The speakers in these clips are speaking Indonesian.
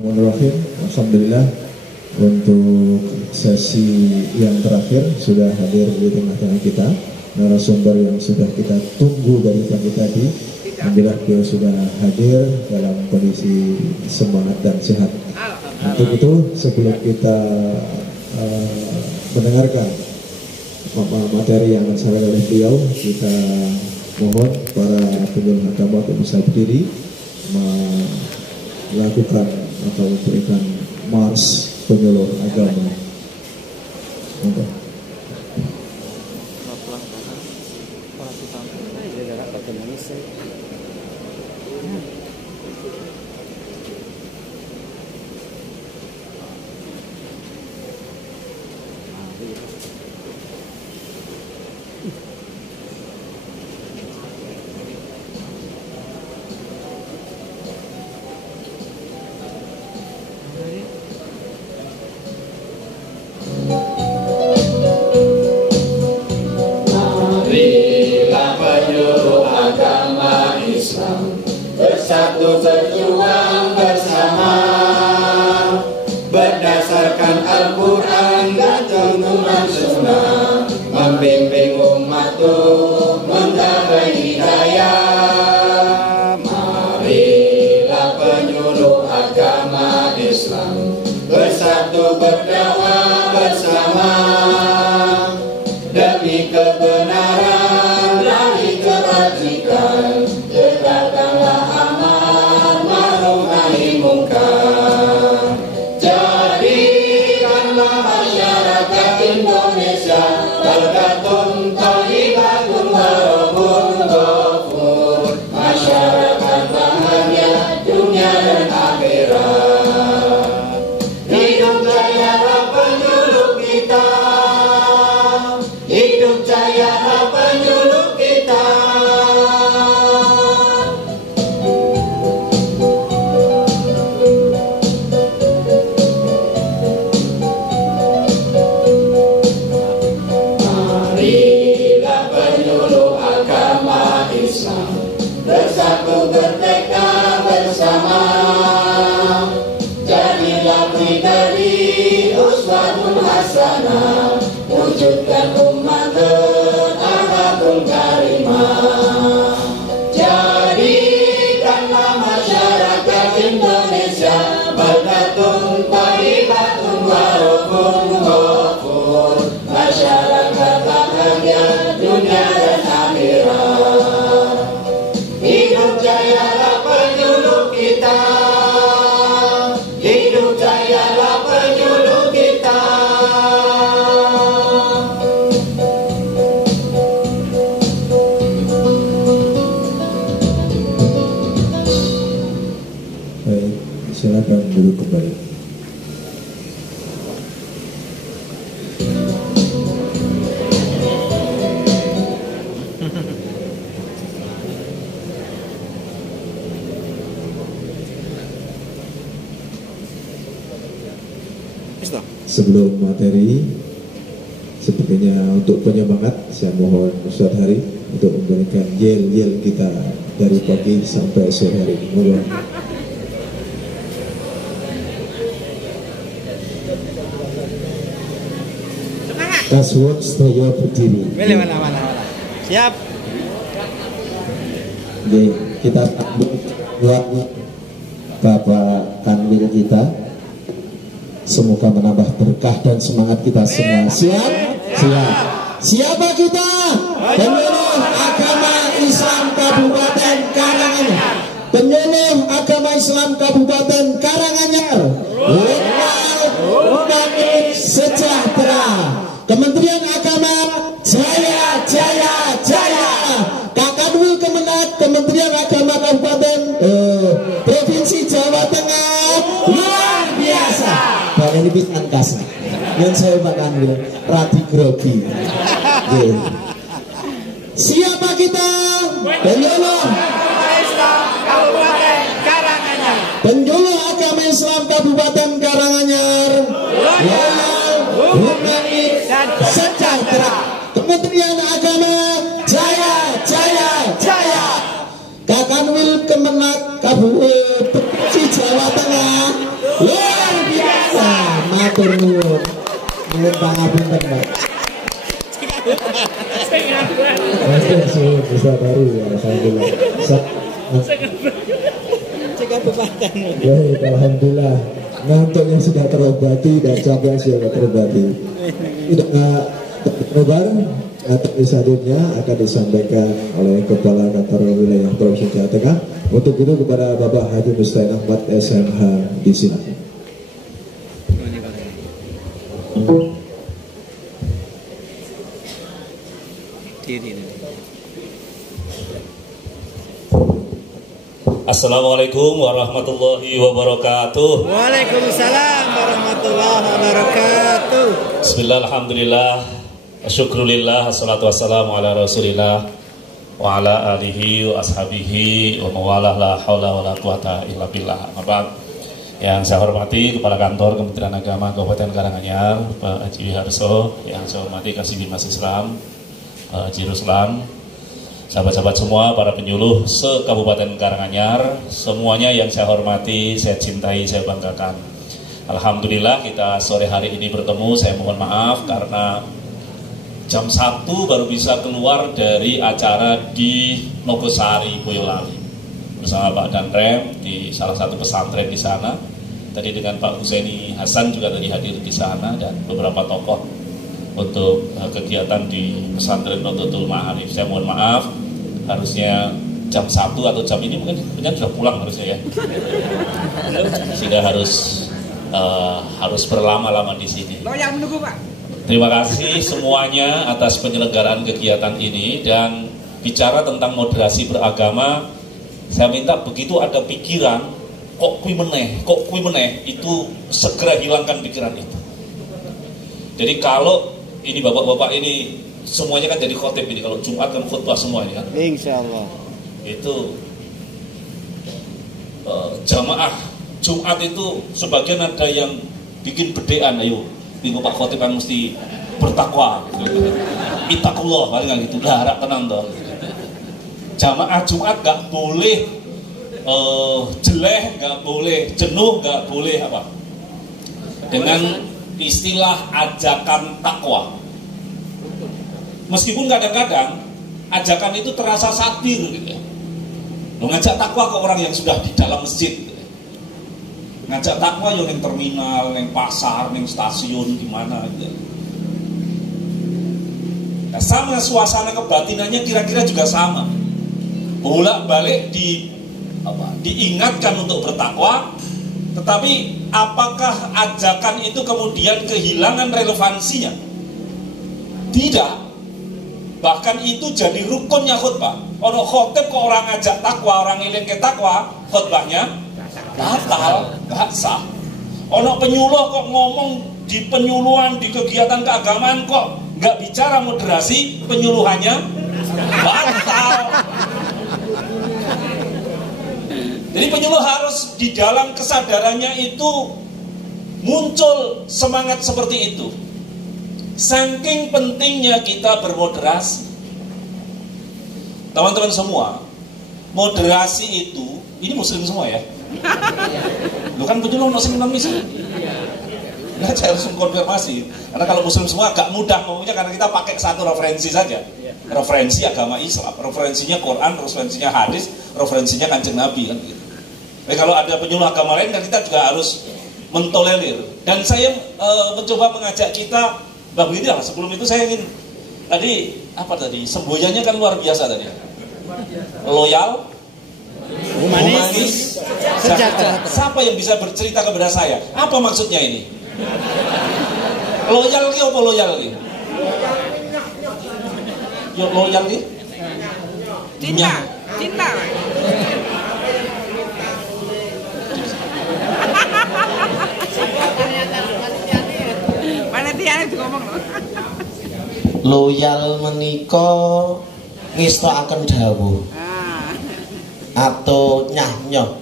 Bismillahirrahmanirrahim. Alhamdulillah untuk sesi yang terakhir sudah hadir di tengah-tengah kita narasumber yang sudah kita tunggu dari pagi tadi. Alhamdulillah beliau sudah hadir dalam kondisi semangat dan sehat. Untuk itu sebelum kita mendengarkan materi yang disampaikan oleh beliau, kita mohon para penyuluh agama untuk bisa berdiri melakukan atau memberikan mars penyuluh agama. Bersatu berjuang bersama berdasarkan Al-Quran dan tuntunan Sunnah, membimbing umat untuk mencapai hidayah. Marilah penyuluh agama Islam bersatu berdakwah bersama demi kebenaran, raih kebajikan, tegakkanlah aman ma'ruf nahi mungkar. Jadikanlah masyarakat Indonesia baldatun thayyibatun wa rabbun ghafur, masyarakat bahagia dunia dan akhirat. Hidup jayalah penyuluh kita, hidup jayalah penyuluh kita. Marilah penyuluh agama Islam bersatu bertekad bersama, jadilah pribadi uswatun hasanah, wujudkan umat berakhlakul karimah. Jadikanlah masyarakat Indonesia baldatun thayyibatun wa rabbun ghafur, masyarakat bahagia dunia dan akhirat. Hidup jayalah penyuluh kita, hidup jayalah penyuluh kita. Baik, silakan duduk kembali. Sebelum materi, sepertinya untuk penyemangat, saya mohon Ustadz Hari untuk memberikan yel-yel kita dari pagi sampai sore hari ini. Mohon. Kaswot setuju berdiri. Boleh mana. Siap. Oke, kita sambut buat Bapak Kanwil kita. Semoga menambah berkah dan semangat kita semua. Siap? Siap. Siapa kita? Penyuluh Agama Islam Kabupaten Karanganyar. Penyuluh Agama Islam Kabupaten Karanganyar. Umat sejahtera. Kementerian Agama Jaya Jaya Jaya. Kakanwil Kemenak Kementerian Agama Kabupaten Provinsi Jawa Tengah luar biasa. Banyak ini pisan kasih. Yang saya makan rati grogi. Siapa kita? Penyuluh Islam Kabupaten Karanganyar. Penyuluh Agama Islam Kabupaten Karanganyar. Loyal, humanis, dan sejahtera. Kementerian Agama Jaya Jaya Jaya. Kakanwil Kemenak Kabupaten Jawa Tengah Matur nuwun. Nuwun pangapunten, Pak. Bisa baru ya, alhamdullah. Baik, alhamdullah. Ngantuk yang sudah terobati dan capek yang sudah terobati. Kabar selanjutnya akan disampaikan oleh Kepala Kantor Wilayah Provinsi Jawa Tengah. Untuk itu kepada Bapak Haji Mustain Ahmad SMH di sini. Assalamualaikum warahmatullahi wabarakatuh. Waalaikumsalam warahmatullahi wabarakatuh. Bismillah, alhamdulillah, syukrulillah, assalatu wassalamu ala rasulillah wa ala alihi wa ashabihi wa mawalah la hawla wa la quwata illa billah. Yang saya hormati Kepala Kantor Kementerian Agama Kabupaten Karanganyar, Pak Haji Harso. Yang saya hormati Kasih Bimas Islam, Pak Haji Ruslan, sahabat-sahabat semua, para penyuluh se-Kabupaten Karanganyar, semuanya yang saya hormati, saya cintai, saya banggakan. Alhamdulillah kita sore hari ini bertemu. Saya mohon maaf karena jam 1 baru bisa keluar dari acara di Nogosari, Boyolali bersama Pak Danrem di salah satu pesantren di sana. Tadi dengan Pak Husaini Hasan juga tadi hadir di sana dan beberapa tokoh untuk kegiatan di pesantren Nahdlatul Ma'arif. Saya mohon maaf, harusnya jam 1 atau jam ini mungkin sudah pulang harusnya ya. Sehingga harus berlama-lama di sini. Loyal menunggu, Pak. Terima kasih semuanya atas penyelenggaraan kegiatan ini. Dan bicara tentang moderasi beragama, saya minta begitu ada pikiran kok kui meneh, itu segera hilangkan pikiran itu. Jadi kalau ini bapak-bapak ini semuanya kan jadi khotib ini, kalau Jumat kan khutbah semua ini kan. Insya Allah. Itu jamaah Jumat itu sebagian ada yang bikin bedean, ayo minggu Pak Khotib kan mesti bertakwa gitu. Ittaqullah paling gitu, harap tenang toh. Jamaah Jumat gak boleh jeleh, gak boleh jenuh, gak boleh apa dengan istilah ajakan takwa. Meskipun kadang-kadang ajakan itu terasa satir gitu ya. Ngajak takwa ke orang yang sudah di dalam masjid gitu. Ngajak takwa yang di terminal, yang pasar, yang stasiun, gimana gitu. Nah, sama suasana kebatinannya kira-kira juga sama. Bolak-balik diingatkan untuk bertakwa, tetapi apakah ajakan itu kemudian kehilangan relevansinya? Tidak. Bahkan itu jadi rukunnya khutbah. Ono khotib kok orang ngajak takwa, orang ngiling ke takwa, khutbahnya batal, gak sah. Ono penyuluh kok ngomong di penyuluhan, di kegiatan keagamaan kok gak bicara moderasi, penyuluhannya batal. Jadi penyuluh harus di dalam kesadarannya itu muncul semangat seperti itu. Saking pentingnya kita bermoderasi. Teman-teman semua, moderasi itu, ini muslim semua ya. Lu kan penyuluh non muslim. Nah, saya harus mengkonfirmasi. Karena kalau muslim semua agak mudah ngomongnya karena kita pakai satu referensi saja. Referensi agama Islam, referensinya Quran, referensinya hadis, referensinya Kanjeng Nabi kan gitu. Tapi kalau ada penyuluh agama lain kan kita juga harus mentolerir. Dan saya mencoba mengajak kita begini lah. Sebelum itu saya ingin tadi semboyannya kan luar biasa tadi. Loyal, humanis, sejahtera. Siapa yang bisa bercerita kepada saya? Apa maksudnya ini? Loyal ki apa loyal ki? Yo loyal ki? Cinta. Panitiane ngomong lho. Loyal menika ngestokaken dawuh. Atau nyah-nyoh.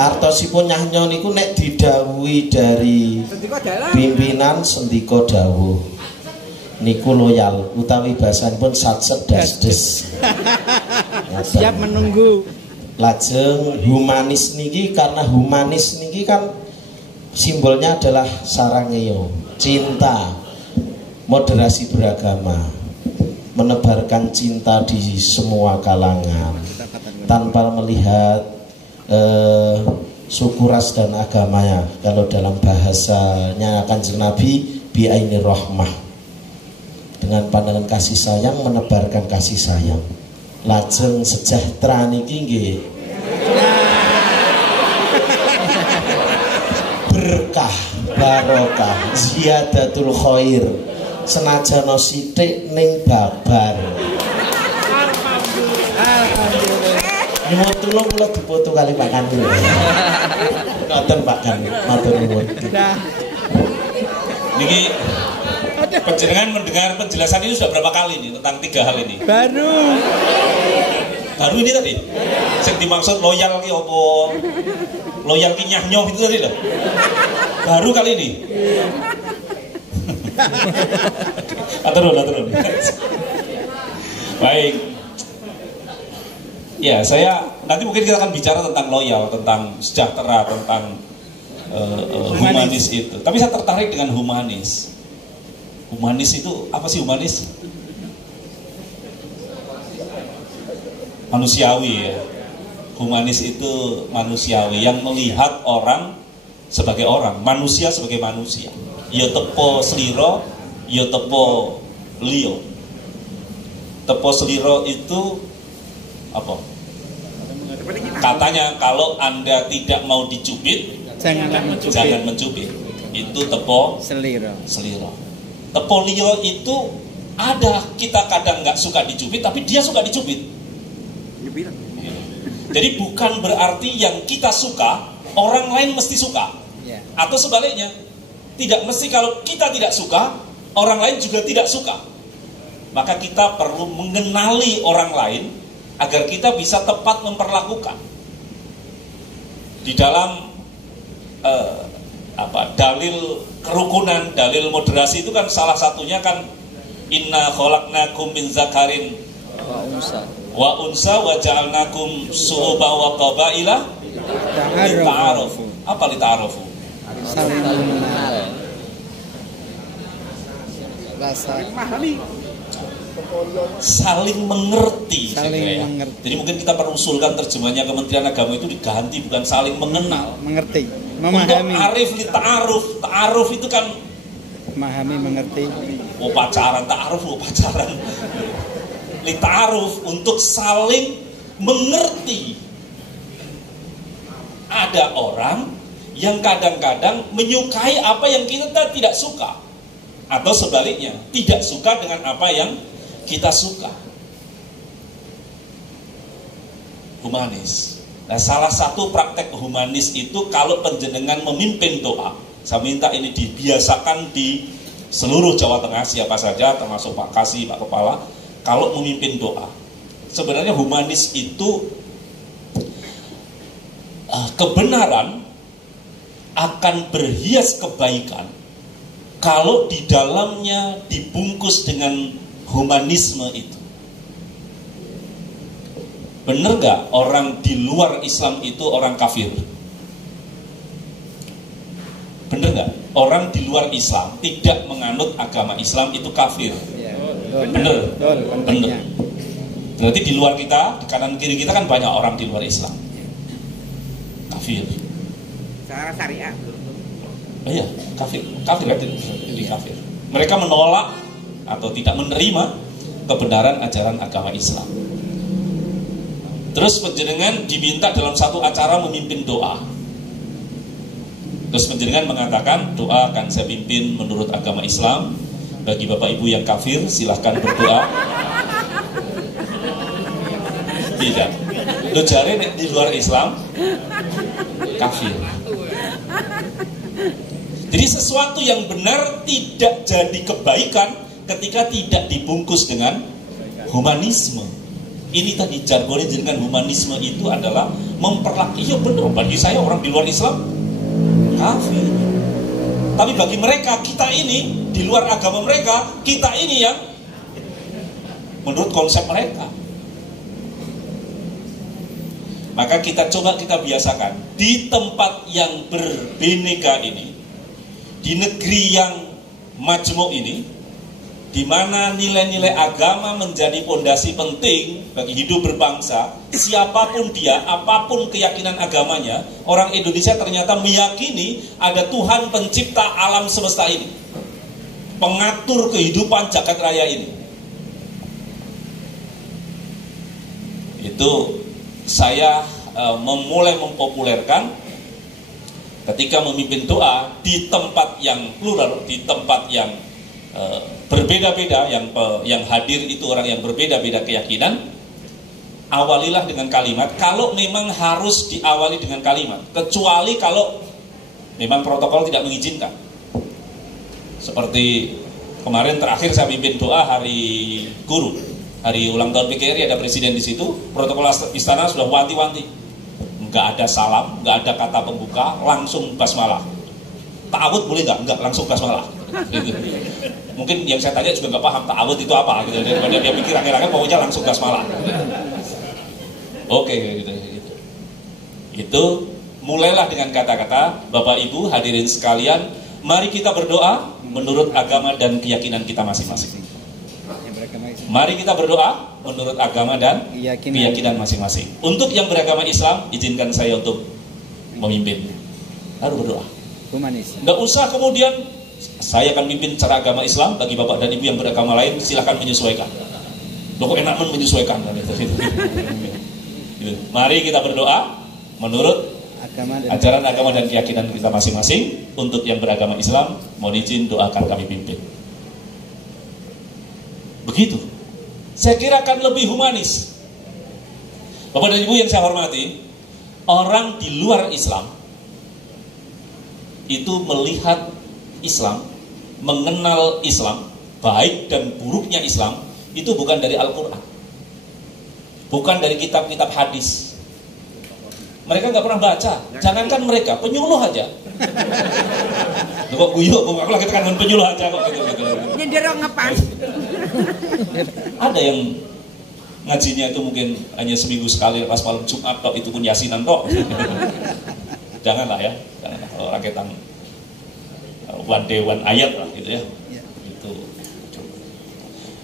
Artosipun nyah-nyoh niku nek didhawuhi dari pimpinan sendika dawuh. Niku loyal utawi basanipun satset dasdes. Siap menunggu. Lajeng humanis niki, karena humanis niki kan simbolnya adalah sarangeo, cinta, moderasi beragama, menebarkan cinta di semua kalangan tanpa melihat suku ras dan agamanya. Kalau dalam bahasanya Kanjeng Nabi, bi'aini rahmah, dengan pandangan kasih sayang menebarkan kasih sayang. Lajeng sejahtera niki nggih berkah, barokah, ziyadatul khair, senajan sithik ning babar. Nyuwun tulung kula dipoto kali Pak Kanil. Ngoten Pak Kanil, matur nuwun. Niki penjenengan mendengar penjelasan ini sudah berapa kali nih tentang 3 hal ini? Baru ini tadi. Sing dimaksud loyal ki apa? Loyal ki nyah-nyoh itu tadi loh. Baru kali ini. Aturun. Baik. Ya, saya nanti mungkin kita akan bicara tentang loyal, tentang sejahtera, tentang humanis itu. Tapi saya tertarik dengan humanis. Humanis itu apa sih humanis? Manusiawi ya. Humanis itu manusiawi yang melihat orang sebagai orang, manusia sebagai manusia. Ya tepo sliro, ya tepo liyo. Tepo sliro itu apa? Katanya kalau Anda tidak mau dicubit, jangan mencubit. Itu tepo sliro. Tepo liyo itu ada, kita kadang nggak suka dicubit, tapi dia suka dicubit. Jadi bukan berarti yang kita suka orang lain mesti suka, atau sebaliknya, tidak mesti kalau kita tidak suka orang lain juga tidak suka. Maka kita perlu mengenali orang lain agar kita bisa tepat memperlakukan. Di dalam dalil kerukunan, dalil moderasi itu kan salah satunya kan inna khalaqnakum min zakarin wa unsa wa ja'alnakum syu'uban wa qabaila lita'arufu. Apa lita'arufu? Saling mengenal. Saling mengerti. Mengerti. Jadi mungkin kita perlu usulkan terjemahnya Kementerian Agama itu diganti bukan saling mengenal. Mengerti. Memahami. Untuk arif li ta'aruf. Ta'aruf itu kan memahami, mengerti. Oh pacaran, ta'aruf, oh pacaran. Li ta'aruf untuk saling mengerti. Ada orang yang kadang-kadang menyukai apa yang kita tidak suka, atau sebaliknya tidak suka dengan apa yang kita suka. Humanis. Nah, salah satu praktek humanis itu kalau penjenengan memimpin doa, saya minta ini dibiasakan di seluruh Jawa Tengah, siapa saja termasuk Pak Kasih, Pak Kepala, kalau memimpin doa, sebenarnya humanis itu kebenaran akan berhias kebaikan kalau di dalamnya dibungkus dengan humanisme itu. Benar gak orang di luar Islam itu orang kafir? Benar gak orang di luar Islam tidak menganut agama Islam itu kafir? Benar. Berarti di luar kita, di kanan kiri kita kan banyak orang di luar Islam kafir. Secara syariat. Iya, kafir berarti jadi kafir. Mereka menolak atau tidak menerima kebenaran ajaran agama Islam. Terus penjenengan diminta dalam satu acara memimpin doa. Terus penjenengan mengatakan doa akan saya pimpin menurut agama Islam. Bagi bapak ibu yang kafir silahkan berdoa. Tidak. Lo jari di luar Islam kafir. Jadi sesuatu yang benar tidak jadi kebaikan ketika tidak dibungkus dengan humanisme. Ini tadi jargonnya dengan humanisme itu adalah memperlakukan. Iya benar, bagi saya orang di luar Islam kafir. Tapi bagi mereka, kita ini di luar agama mereka, kita ini yang menurut konsep mereka. Maka kita biasakan di tempat yang berbineka ini, di negeri yang majmuk ini, di mana nilai-nilai agama menjadi fondasi penting bagi hidup berbangsa. Siapapun dia, apapun keyakinan agamanya, orang Indonesia ternyata meyakini ada Tuhan pencipta alam semesta ini, pengatur kehidupan jagat raya ini. Itu saya mulai mempopulerkan ketika memimpin doa di tempat yang plural, di tempat yang berbeda-beda, yang hadir itu orang yang berbeda-beda keyakinan. Awalilah dengan kalimat, kalau memang harus diawali dengan kalimat, kecuali kalau memang protokol tidak mengizinkan. Seperti kemarin terakhir saya pimpin doa hari guru, hari ulang tahun PKRI, ada presiden di situ, protokol istana sudah wanti-wanti, nggak ada salam, nggak ada kata pembuka, langsung basmalah. Ta'awud boleh nggak? Nggak, langsung basmalah. Gitu. Mungkin yang saya tanya juga nggak paham ta'awud itu apa, gitu. Daripada dia pikir akhir-akhir pokoknya langsung basmalah. Oke, gitu. Itu mulailah dengan kata-kata, Bapak Ibu hadirin sekalian, mari kita berdoa menurut agama dan keyakinan kita masing-masing. Mari kita berdoa menurut agama dan keyakinan masing-masing. Untuk yang beragama Islam, izinkan saya untuk memimpin. Harus berdoa. Nggak usah kemudian saya akan mimpin cara agama Islam, bagi bapak dan ibu yang beragama lain silahkan menyesuaikan. Loh kok enak menyesuaikan? Mari kita berdoa menurut ajaran agama dan keyakinan kita masing-masing. Untuk yang beragama Islam, mohon izin doakan kami pimpin. Begitu. Saya kira akan lebih humanis. Bapak dan ibu yang saya hormati, orang di luar Islam itu melihat Islam, mengenal Islam, baik dan buruknya Islam, itu bukan dari Al-Quran, bukan dari kitab-kitab hadis. Mereka nggak pernah baca. Jangankan mereka, penyuluh aja. Kok guyu, aku lagi tekan penyuluh aja kok gitu. Nyenderok ngepas. Ada yang ngajinya itu mungkin hanya seminggu sekali pas malam Jumat kok, itu pun yasinan kok. Janganlah ya, janganlah kalau raketan one day one ayat lah gitu ya. Itu.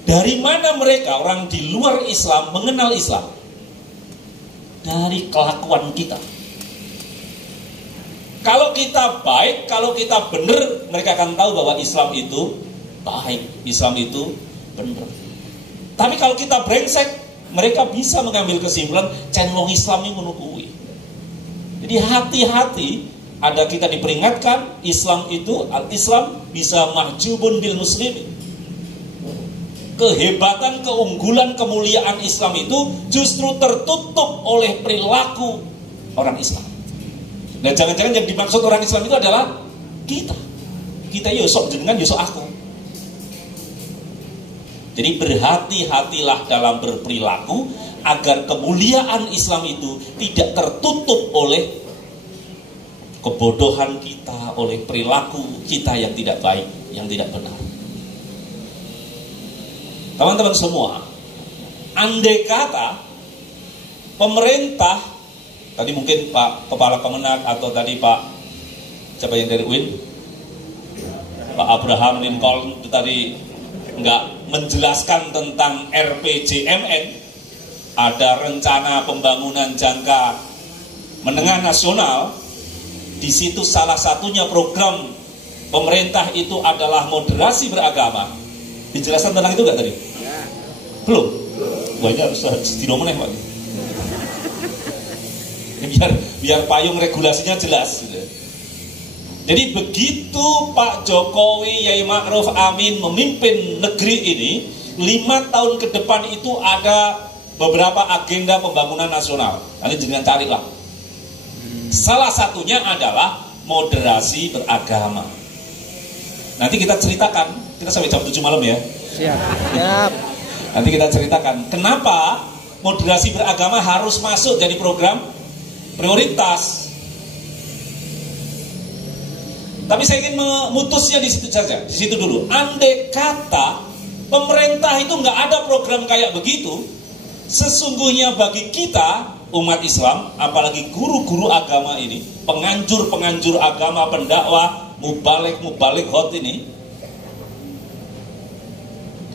Dari mana mereka orang di luar Islam mengenal Islam? Dari kelakuan kita. Kalau kita baik, kalau kita benar, mereka akan tahu bahwa Islam itu baik, Islam itu benar. Tapi kalau kita brengsek, mereka bisa mengambil kesimpulan cenlong Islam ini menukui. Jadi hati-hati, ada kita diperingatkan Islam itu, al-Islam bisa mahjubun bil muslimin. Kehebatan, keunggulan, kemuliaan Islam itu justru tertutup oleh perilaku orang Islam. Dan jangan-jangan yang dimaksud orang Islam itu adalah kita. Kita yosok dengan yosok aku. Jadi berhati-hatilah dalam berperilaku agar kemuliaan Islam itu tidak tertutup oleh kebodohan kita, oleh perilaku kita yang tidak baik, yang tidak benar. Teman-teman semua, andai kata pemerintah, tadi mungkin Pak Kepala Kemenak atau tadi Pak siapa yang dari UIN, Pak Abraham Lincoln itu tadi nggak menjelaskan tentang RPJMN, ada rencana pembangunan jangka menengah nasional. Di situ salah satunya program pemerintah itu adalah moderasi beragama. Dijelaskan tentang itu nggak tadi? Belum? Wah ini harus dinomor Pak. Biar payung regulasinya jelas. Jadi begitu Pak Jokowi Yai Ma'ruf Amin memimpin negeri ini, 5 tahun ke depan itu ada beberapa agenda pembangunan nasional. Nanti jangan carilah. Salah satunya adalah moderasi beragama. Nanti kita ceritakan, kita sampai jam 7 malam ya. Siap. Nanti kita ceritakan kenapa moderasi beragama harus masuk jadi program prioritas. Tapi saya ingin memutusnya di situ saja, di situ dulu. Andai kata pemerintah itu nggak ada program kayak begitu, sesungguhnya bagi kita umat Islam, apalagi guru-guru agama ini, penganjur-penganjur agama, pendakwah, mubalik hot ini,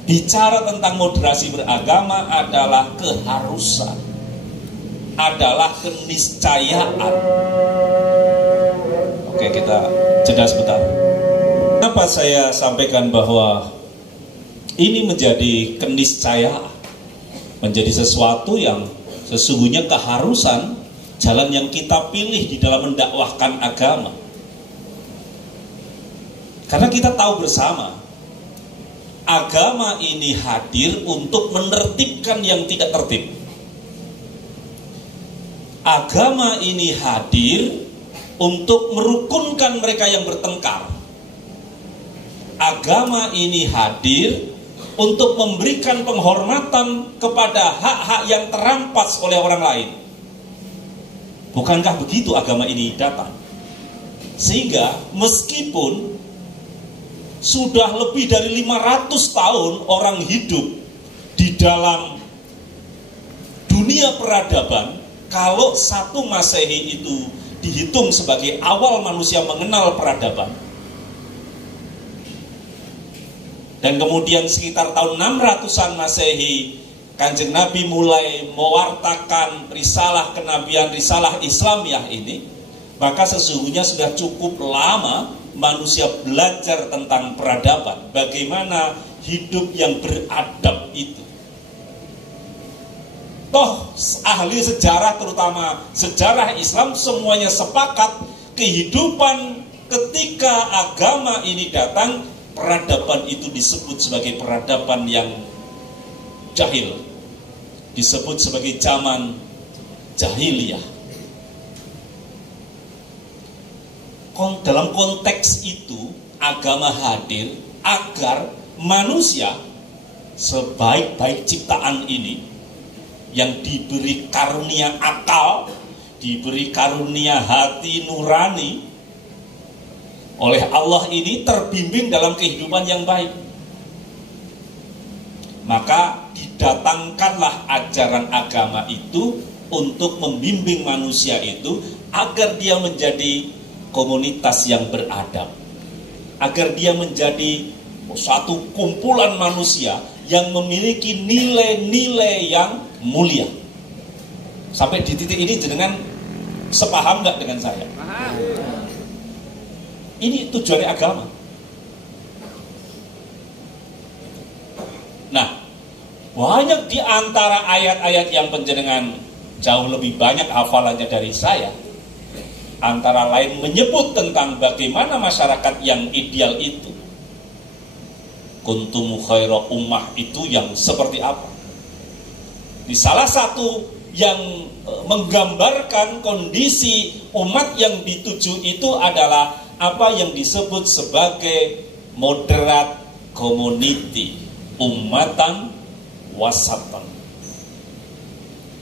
bicara tentang moderasi beragama adalah keharusan, adalah keniscayaan. Oke, kita jeda sebentar. Kenapa saya sampaikan bahwa ini menjadi keniscayaan, menjadi sesuatu yang sesungguhnya keharusan, jalan yang kita pilih di dalam mendakwahkan agama. Karena kita tahu bersama, agama ini hadir untuk menertibkan yang tidak tertib. Agama ini hadir untuk merukunkan mereka yang bertengkar. Agama ini hadir untuk memberikan penghormatan kepada hak-hak yang terampas oleh orang lain. Bukankah begitu agama ini datang? Sehingga meskipun sudah lebih dari 500 tahun orang hidup di dalam dunia peradaban, kalau 1 Masehi itu dihitung sebagai awal manusia mengenal peradaban, dan kemudian sekitar tahun 600-an Masehi, Kanjeng Nabi mulai mewartakan risalah kenabian, risalah Islamiyah ini, maka sesungguhnya sudah cukup lama manusia belajar tentang peradaban, bagaimana hidup yang beradab itu. Toh ahli sejarah, terutama sejarah Islam, semuanya sepakat kehidupan ketika agama ini datang, peradaban itu disebut sebagai peradaban yang jahil, disebut sebagai zaman jahiliyah. Dalam konteks itu agama hadir agar manusia sebaik-baik ciptaan ini yang diberi karunia akal, diberi karunia hati nurani oleh Allah ini, terbimbing dalam kehidupan yang baik. Maka didatangkanlah ajaran agama itu untuk membimbing manusia itu agar dia menjadi komunitas yang beradab, agar dia menjadi suatu kumpulan manusia yang memiliki nilai-nilai yang mulia. Sampai di titik ini jenengan sepaham nggak dengan saya? Ini tujuan agama. Nah, banyak di antara ayat-ayat yang penjenengan jauh lebih banyak hafalannya dari saya, antara lain menyebut tentang bagaimana masyarakat yang ideal itu. Kuntum khaira ummah itu yang seperti apa? Di salah satu yang menggambarkan kondisi umat yang dituju itu adalah apa yang disebut sebagai moderate community, ummatan wasatan.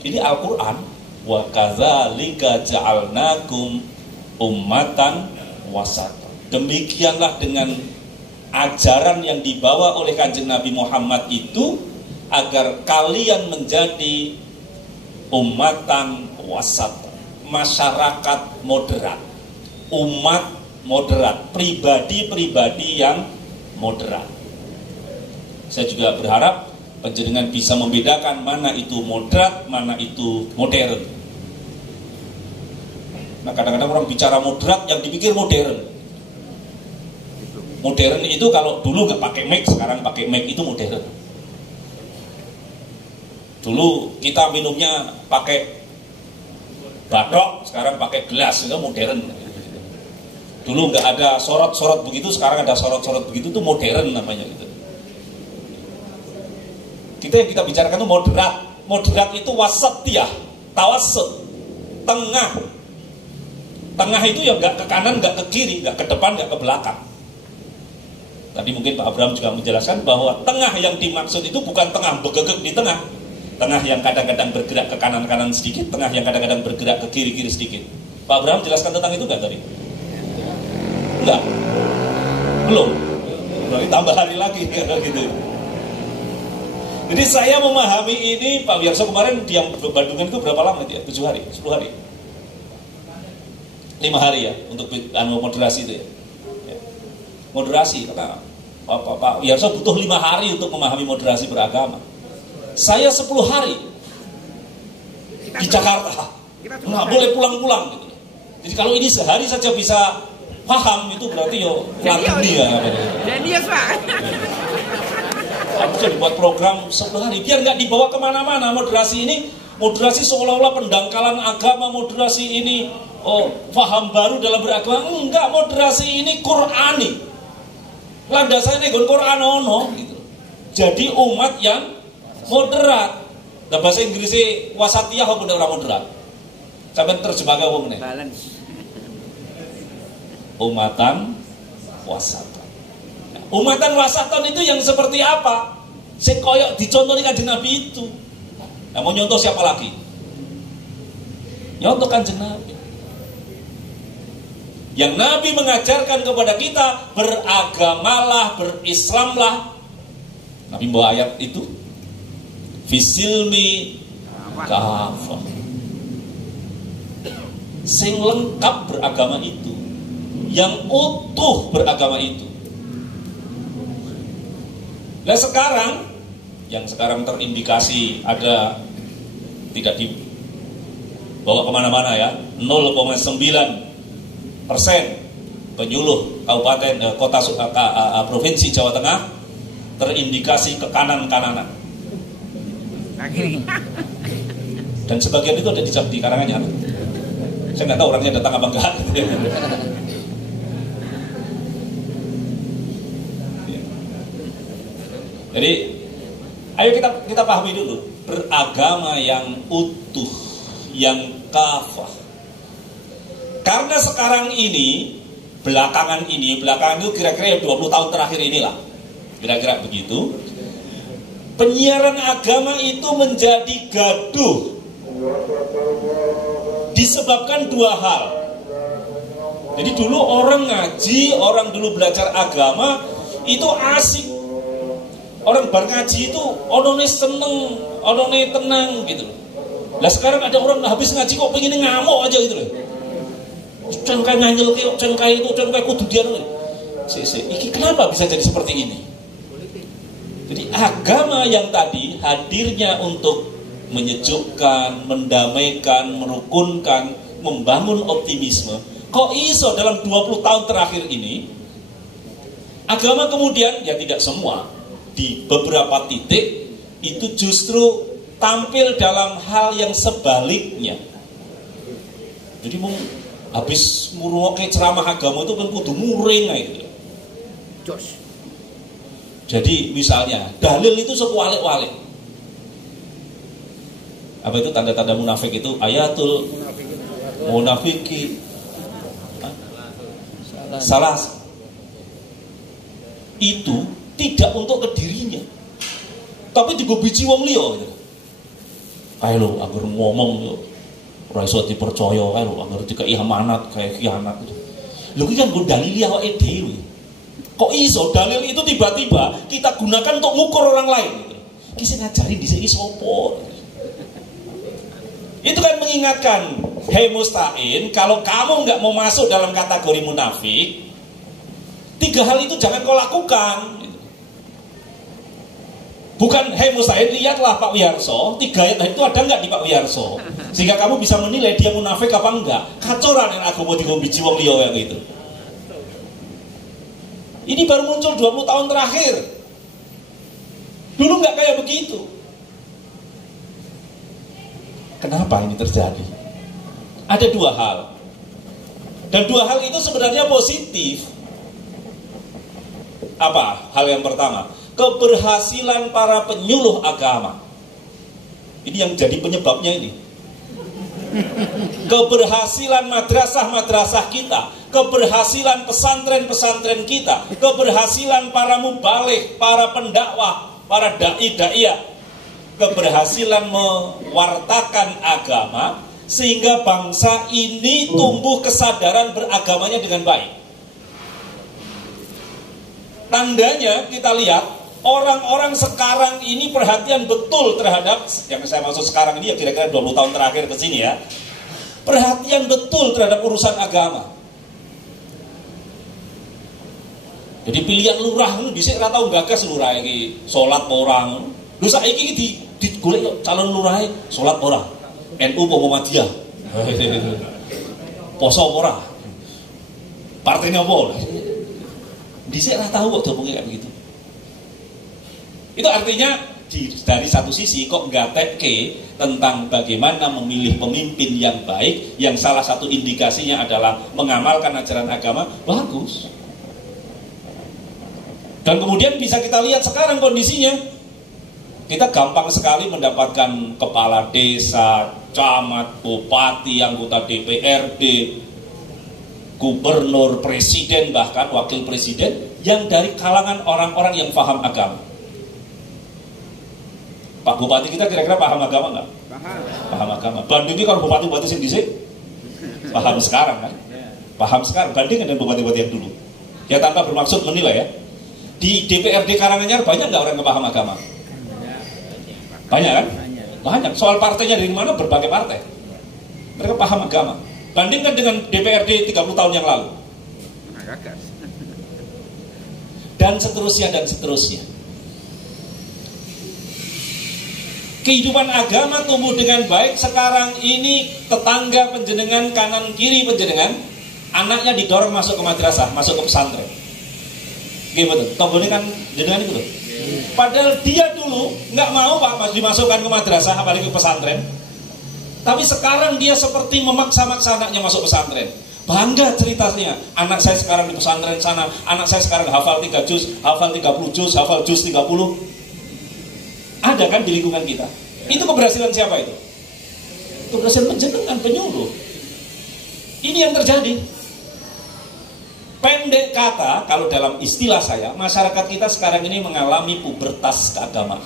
Ini Al-Quran, wa kadzalika ja'alnakum ummatan wasatan. Demikianlah dengan ajaran yang dibawa oleh Kanjeng Nabi Muhammad itu, agar kalian menjadi ummatan wasatan, masyarakat moderat, umat moderat, pribadi-pribadi yang moderat. Saya juga berharap panjenengan bisa membedakan mana itu moderat, mana itu modern. Nah, kadang-kadang orang bicara moderat yang dipikir modern. Modern itu kalau dulu nggak pakai mic, sekarang pakai mic, itu modern. Dulu kita minumnya pakai batok, sekarang pakai gelas, itu modern. Dulu nggak ada sorot-sorot begitu, sekarang ada sorot-sorot begitu, itu modern namanya gitu. Yang kita bicarakan itu moderat. Moderat itu wasatiyah, tawassut, tengah. Tengah itu ya nggak ke kanan, nggak ke kiri, nggak ke depan, nggak ke belakang. Tadi mungkin Pak Abraham juga menjelaskan bahwa tengah yang dimaksud itu bukan tengah begegek di tengah. Tengah yang kadang-kadang bergerak ke kanan-kanan sedikit, tengah yang kadang-kadang bergerak ke kiri-kiri sedikit. Pak Abraham jelaskan tentang itu nggak tadi? Enggak? Belum? Berarti tambah hari lagi gitu. Jadi saya memahami ini, Pak Wiyarso kemarin di yang Bandungan itu berapa lama itu ya? 7 hari, 10 hari? 5 hari ya, untuk moderasi itu ya. Moderasi, karena Pak Wiyarso butuh 5 hari untuk memahami moderasi beragama. Saya 10 hari di Jakarta, nggak boleh pulang-pulang gitu. Jadi kalau ini sehari saja bisa paham, itu berarti yo dunia. Jadi ya Pak. Harusnya dibuat program 10 hari, biar nggak dibawa kemana-mana. Moderasi ini, moderasi seolah-olah pendangkalan agama, moderasi ini paham baru dalam beragama. Enggak, moderasi ini Qur'ani. Landasannya gon Qur'an ono gitu. Jadi umat yang moderat. Nah bahasa Inggrisnya wasatiyah apa orang moderat? Sampai terjemahkan wong nih. Balance. Umatan wasatan. Nah, umatan wasatan itu yang seperti apa? Sing koyok dicontohi Kanjeng Nabi itu. Nah, mau nyontoh siapa lagi? Nyontoh Kanjeng Nabi. Yang Nabi mengajarkan kepada kita, beragamalah, berislamlah. Nabi bawa ayat itu. Fisilmi kafah. Sing lengkap beragama itu, yang utuh beragama itu. Nah sekarang, yang sekarang terindikasi ada tidak dibawa kemana-mana ya, 0,9% penyuluh kabupaten kota provinsi Jawa Tengah terindikasi ke kanan-kananan. Dan sebagian itu ada di Karanganyar. Saya nggak tahu orangnya datang apa enggak. Jadi, ayo kita pahami dulu, beragama yang utuh, yang kafah. Karena sekarang ini, belakangan itu kira-kira 20 tahun terakhir inilah, kira-kira begitu. Penyiaran agama itu menjadi gaduh disebabkan 2 hal. Jadi dulu orang ngaji, orang dulu belajar agama itu asik. Orang bar ngaji itu onone seneng, onone tenang gitu. Lah sekarang ada orang habis ngaji kok pengen ngamuk aja gitu loh. Cen kae nganyel ki, cen kae itu, cen kae kudu dian. Iki kenapa bisa jadi seperti ini? Jadi agama yang tadi hadirnya untuk menyejukkan, mendamaikan, merukunkan, membangun optimisme. Kok iso dalam 20 tahun terakhir ini agama kemudian, ya tidak semua, di beberapa titik itu justru tampil dalam hal yang sebaliknya. Jadi habis ngurungoke ceramah agama itu kan kudu muring gitu. Jos. Jadi misalnya dalil itu sekualik-walik. Apa itu tanda-tanda munafik itu? Ayatul munafiki salah. Itu tidak untuk ke dirinya, tapi juga biji wong liya gitu. Ayo lo agar ngomong yo ora iso dipercaya, ayo lo agar dikei amanat kayak khianat gitu. Lho iki kan nggo dalil awake dhewe. Kok iso dalil itu tiba-tiba kita gunakan untuk ngukur orang lain gitu. Ki sing ngajari dhisik iki sapa? Itu kan mengingatkan, hei mustain, kalau kamu nggak mau masuk dalam kategori munafik, 3 hal itu jangan kau lakukan. Bukan, hei mustain, lihatlah Pak Wiyarso, 3 ayat itu ada nggak di Pak Wiyarso, sehingga kamu bisa menilai dia munafik apa enggak. Kacoran yang aku mau biji wong liya yang itu. Ini baru muncul 20 tahun terakhir. Dulu nggak kayak begitu. Kenapa ini terjadi? Ada 2 hal. Dan 2 hal itu sebenarnya positif. Apa? Hal yang pertama, keberhasilan para penyuluh agama. Ini yang jadi penyebabnya ini. Keberhasilan madrasah-madrasah kita, keberhasilan pesantren-pesantren kita, keberhasilan para mubaligh, para pendakwah, para dai-daiyah, keberhasilan mewartakan agama sehingga bangsa ini tumbuh kesadaran beragamanya dengan baik. Tandanya kita lihat Orang-orang sekarang ini perhatian betul terhadap, yang saya maksud sekarang ini ya kira-kira 20 tahun terakhir ke sini ya. Perhatian betul terhadap urusan agama. Jadi pilihan lurah itu dhisik ora tau gagas lurah iki salat orang. Lho saiki iki digolek calon lurah salat ora. NU apa Muhammadiyah? Poso ora. Partainya apa? Dhisik ora tau kok diomongi kayak begitu. Itu artinya dari satu sisi kok gatekke tentang bagaimana memilih pemimpin yang baik, yang salah satu indikasinya adalah mengamalkan ajaran agama, bagus. Dan kemudian bisa kita lihat sekarang kondisinya, kita gampang sekali mendapatkan kepala desa, camat, bupati, anggota DPRD, gubernur, presiden, bahkan wakil presiden yang dari kalangan orang-orang yang paham agama. Pak Bupati kita kira-kira paham agama nggak? Paham agama. Bandingnya kalau bupati-bupati sendiri paham sekarang kan? Paham sekarang. Bandingkan dengan bupati-bupati yang dulu. Ya tanpa bermaksud menilai ya. Di DPRD Karanganyar banyak nggak orang yang paham agama? Banyak kan? Banyak. Soal partainya dari mana? Berbagai partai. Mereka paham agama. Bandingkan dengan DPRD 30 tahun yang lalu. Dan seterusnya dan seterusnya. Kehidupan agama tumbuh dengan baik. Sekarang ini tetangga penjenengan, kanan kiri penjenengan, anaknya didorong masuk ke madrasah, masuk ke pesantren. Gimana betul? Tonggone kan jenengan itu loh. Padahal dia dulu nggak mau Pak Mas dimasukkan ke madrasah, apalagi ke pesantren. Tapi sekarang dia seperti memaksa-maksa anaknya masuk pesantren. Bangga ceritanya. Anak saya sekarang di pesantren sana, anak saya sekarang hafal 3 juz, hafal 30 juz, hafal juz 30. Ada kan di lingkungan kita. Itu keberhasilan siapa itu? Keberhasilan penjenengan, penyuluh. Ini yang terjadi. Pendek kata, kalau dalam istilah saya, masyarakat kita sekarang ini mengalami pubertas keagamaan.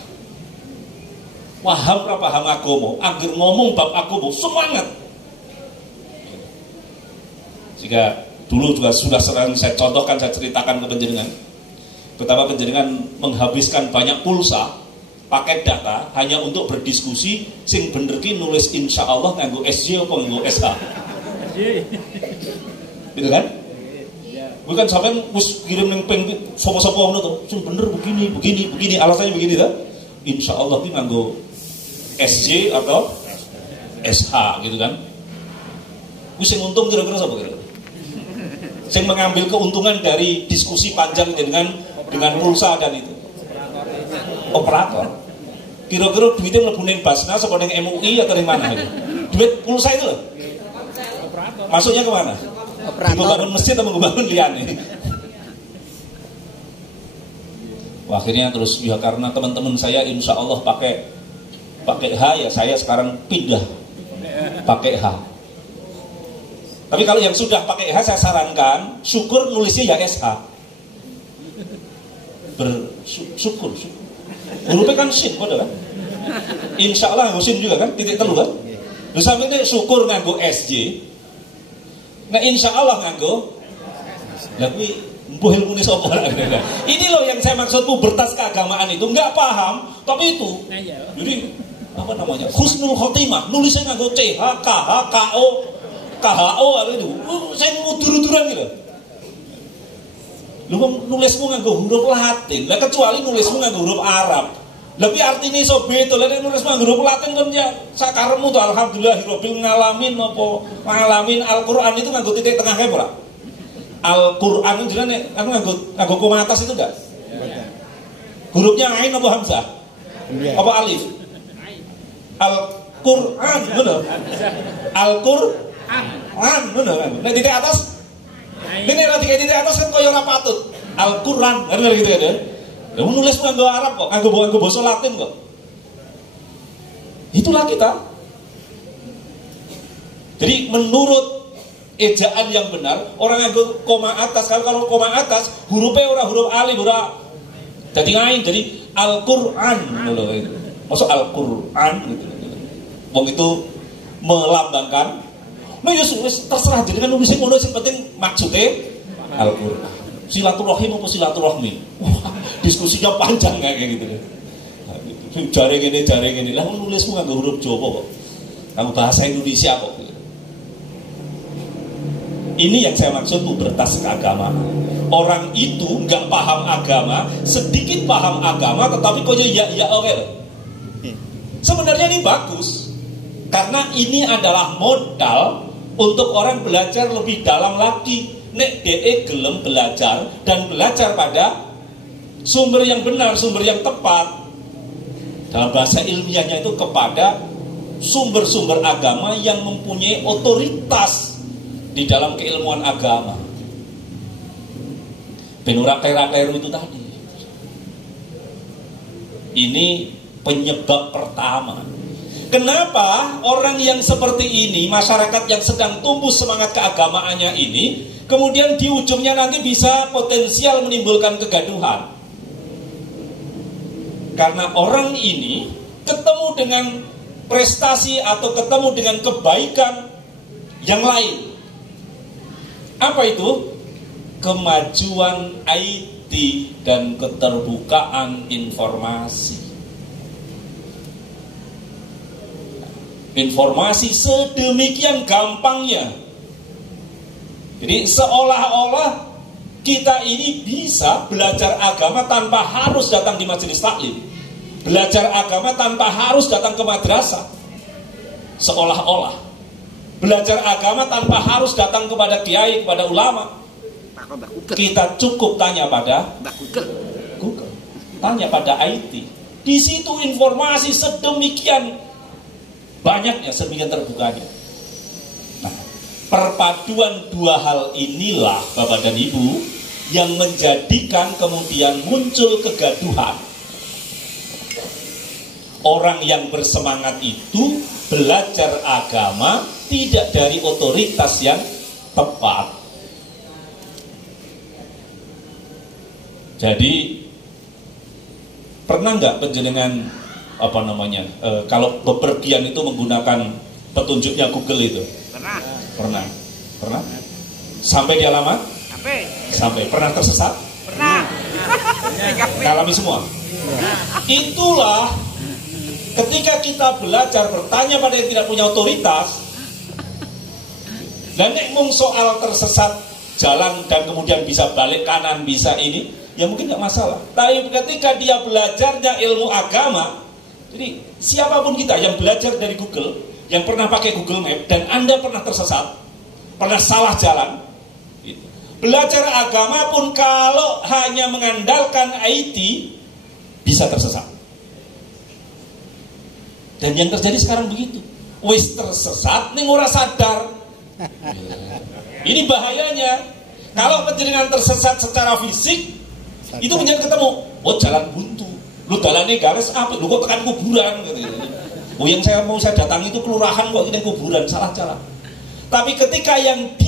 Paham ra paham agama, angger ngomong bab agama semangat. Jika dulu juga sudah sering saya contohkan, saya ceritakan ke penjenengan, betapa penjenengan menghabiskan banyak pulsa paket data hanya untuk berdiskusi sing bener ki nulis insya Allah nganggo SJ apa nganggo SH. Gitu kan? Bukan sampai wis kirim ning ping sapa-sapa ngono to, sing bener begini, alasannya begini ta? Insya Allah ki nganggo SJ atau SH gitu kan. Wis sing untung kira-kira sapa kira-kira? Sing mengambil keuntungan dari diskusi panjang dengan pulsa dan itu. Operator. Kira-kira duitnya mlebu ning Basnas apa ning MUI atau ning mana itu? Duit pulsa itu loh. Masuknya ke mana? Dibangun masjid atau membangun liane? Wah, akhirnya terus ya karena teman-teman saya insya Allah pakai H ya, saya sekarang pindah pakai H. Tapi kalau yang sudah pakai H saya sarankan syukur nulisnya ya SH. Bersyukur. Hurufnya kan sin, kode kan? Insya Allah nganggo sin juga kan? Titik telu kan? Terus sampai ini syukur nganggo SJ. Nah insya Allah nganggo. Tapi mbuh ilmune sapa lah. Ini loh yang saya maksud pubertas keagamaan itu nggak paham, tapi itu. Jadi apa namanya? Husnul khotimah, nulisnya nganggo CH, KH, KO, KHO itu. Saya mudur-muduran gitu. Lu nulismu nganggo huruf Latin, lah kecuali nulismu nganggo huruf Arab. Tapi artinya iso beda, lah nulismu nganggo huruf Latin kan ya sakaremu tuh alhamdulillahirabbil ngalamin apa ngalamin Al-Qur'an itu nganggo titik tengah kae ora? Al-Qur'an itu jenenge aku nganggo koma atas itu enggak? Hurufnya ain apa hamzah? Apa alif? Al-Qur'an, bener? Al-Qur'an, bener kan? Nek titik atas ini nanti kayak titik atas kan kaya ora patut. Al-Qur'an, kan gitu kan ya. Lah nulis nganggo Arab kok, nganggo basa Latin kok. Itulah kita. Jadi menurut ejaan yang benar, orang nganggo koma atas, kalau koma atas hurufnya ora huruf alif, ora dadi ain, jadi Al-Qur'an ngono itu. Maksud Al-Qur'an gitu. Wong itu melambangkan. Nah ya terserah jadi kan nulisnya ngono sing penting maksudnya Al-Qur'an. silaturahim apa silaturahmi? Wah, diskusinya panjang kayak gitu. Jare ngene, lah nulismu nganggo huruf Jawa kok. Kamu bahasa Indonesia kok. Ini yang saya maksud pubertas keagamaan. Orang itu nggak paham agama, sedikit paham agama, tetapi kok ya oke. Sebenarnya ini bagus, karena ini adalah modal untuk orang belajar lebih dalam lagi. Nek DE gelem belajar dan belajar pada sumber yang benar, sumber yang tepat. Dalam bahasa ilmiahnya itu kepada sumber-sumber agama yang mempunyai otoritas di dalam keilmuan agama. Penura-kleru itu tadi. Ini penyebab pertama. Kenapa orang yang seperti ini, masyarakat yang sedang tumbuh semangat keagamaannya ini, kemudian di ujungnya nanti bisa potensial menimbulkan kegaduhan? Karena orang ini ketemu dengan prestasi atau ketemu dengan kebaikan yang lain. Apa itu? Kemajuan IT dan keterbukaan informasi. Informasi sedemikian gampangnya. Jadi seolah-olah kita ini bisa belajar agama tanpa harus datang di majelis taklim. Belajar agama tanpa harus datang ke madrasah. Seolah-olah. Belajar agama tanpa harus datang kepada kiai, kepada ulama. Kita cukup tanya pada Google. Tanya pada IT. Di situ informasi sedemikian banyaknya, sedemikian terbukanya. Nah, perpaduan dua hal inilah Bapak dan Ibu yang menjadikan kemudian muncul kegaduhan. Orang yang bersemangat itu belajar agama tidak dari otoritas yang tepat. Jadi pernah nggak penjenengan kalau bepergian itu menggunakan petunjuknya Google itu? Pernah. Sampai di alamat? Sampai. Pernah tersesat? Pernah. Alami semua. Itulah ketika kita belajar bertanya pada yang tidak punya otoritas. Dan nek mung soal tersesat jalan dan kemudian bisa balik kanan, bisa ini, ya mungkin nggak masalah. Tapi ketika dia belajarnya ilmu agama, jadi siapapun kita yang belajar dari Google, yang pernah pakai Google Map dan Anda pernah tersesat, pernah salah jalan, belajar agama pun kalau hanya mengandalkan IT bisa tersesat. Dan yang terjadi sekarang begitu, wis tersesat ning ora sadar. Ini bahayanya. Kalau penjenengan tersesat secara fisik, itu menjadi ketemu, oh jalan buntu, lu jalannya garis apa, lu kok tekan kuburan gitu. Oh yang saya datangi itu kelurahan kok ini kuburan, salah jalan. Tapi ketika yang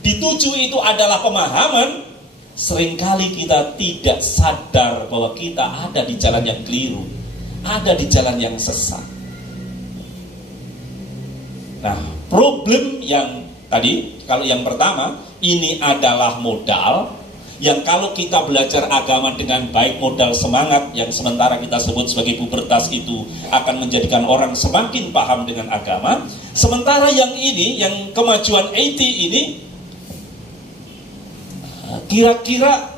dituju itu adalah pemahaman, seringkali kita tidak sadar bahwa kita ada di jalan yang keliru, ada di jalan yang sesat. Nah, problem yang tadi, kalau yang pertama, ini adalah modal yang kalau kita belajar agama dengan baik, modal semangat yang sementara kita sebut sebagai pubertas itu akan menjadikan orang semakin paham dengan agama. Sementara yang ini, yang kemajuan IT ini, kira-kira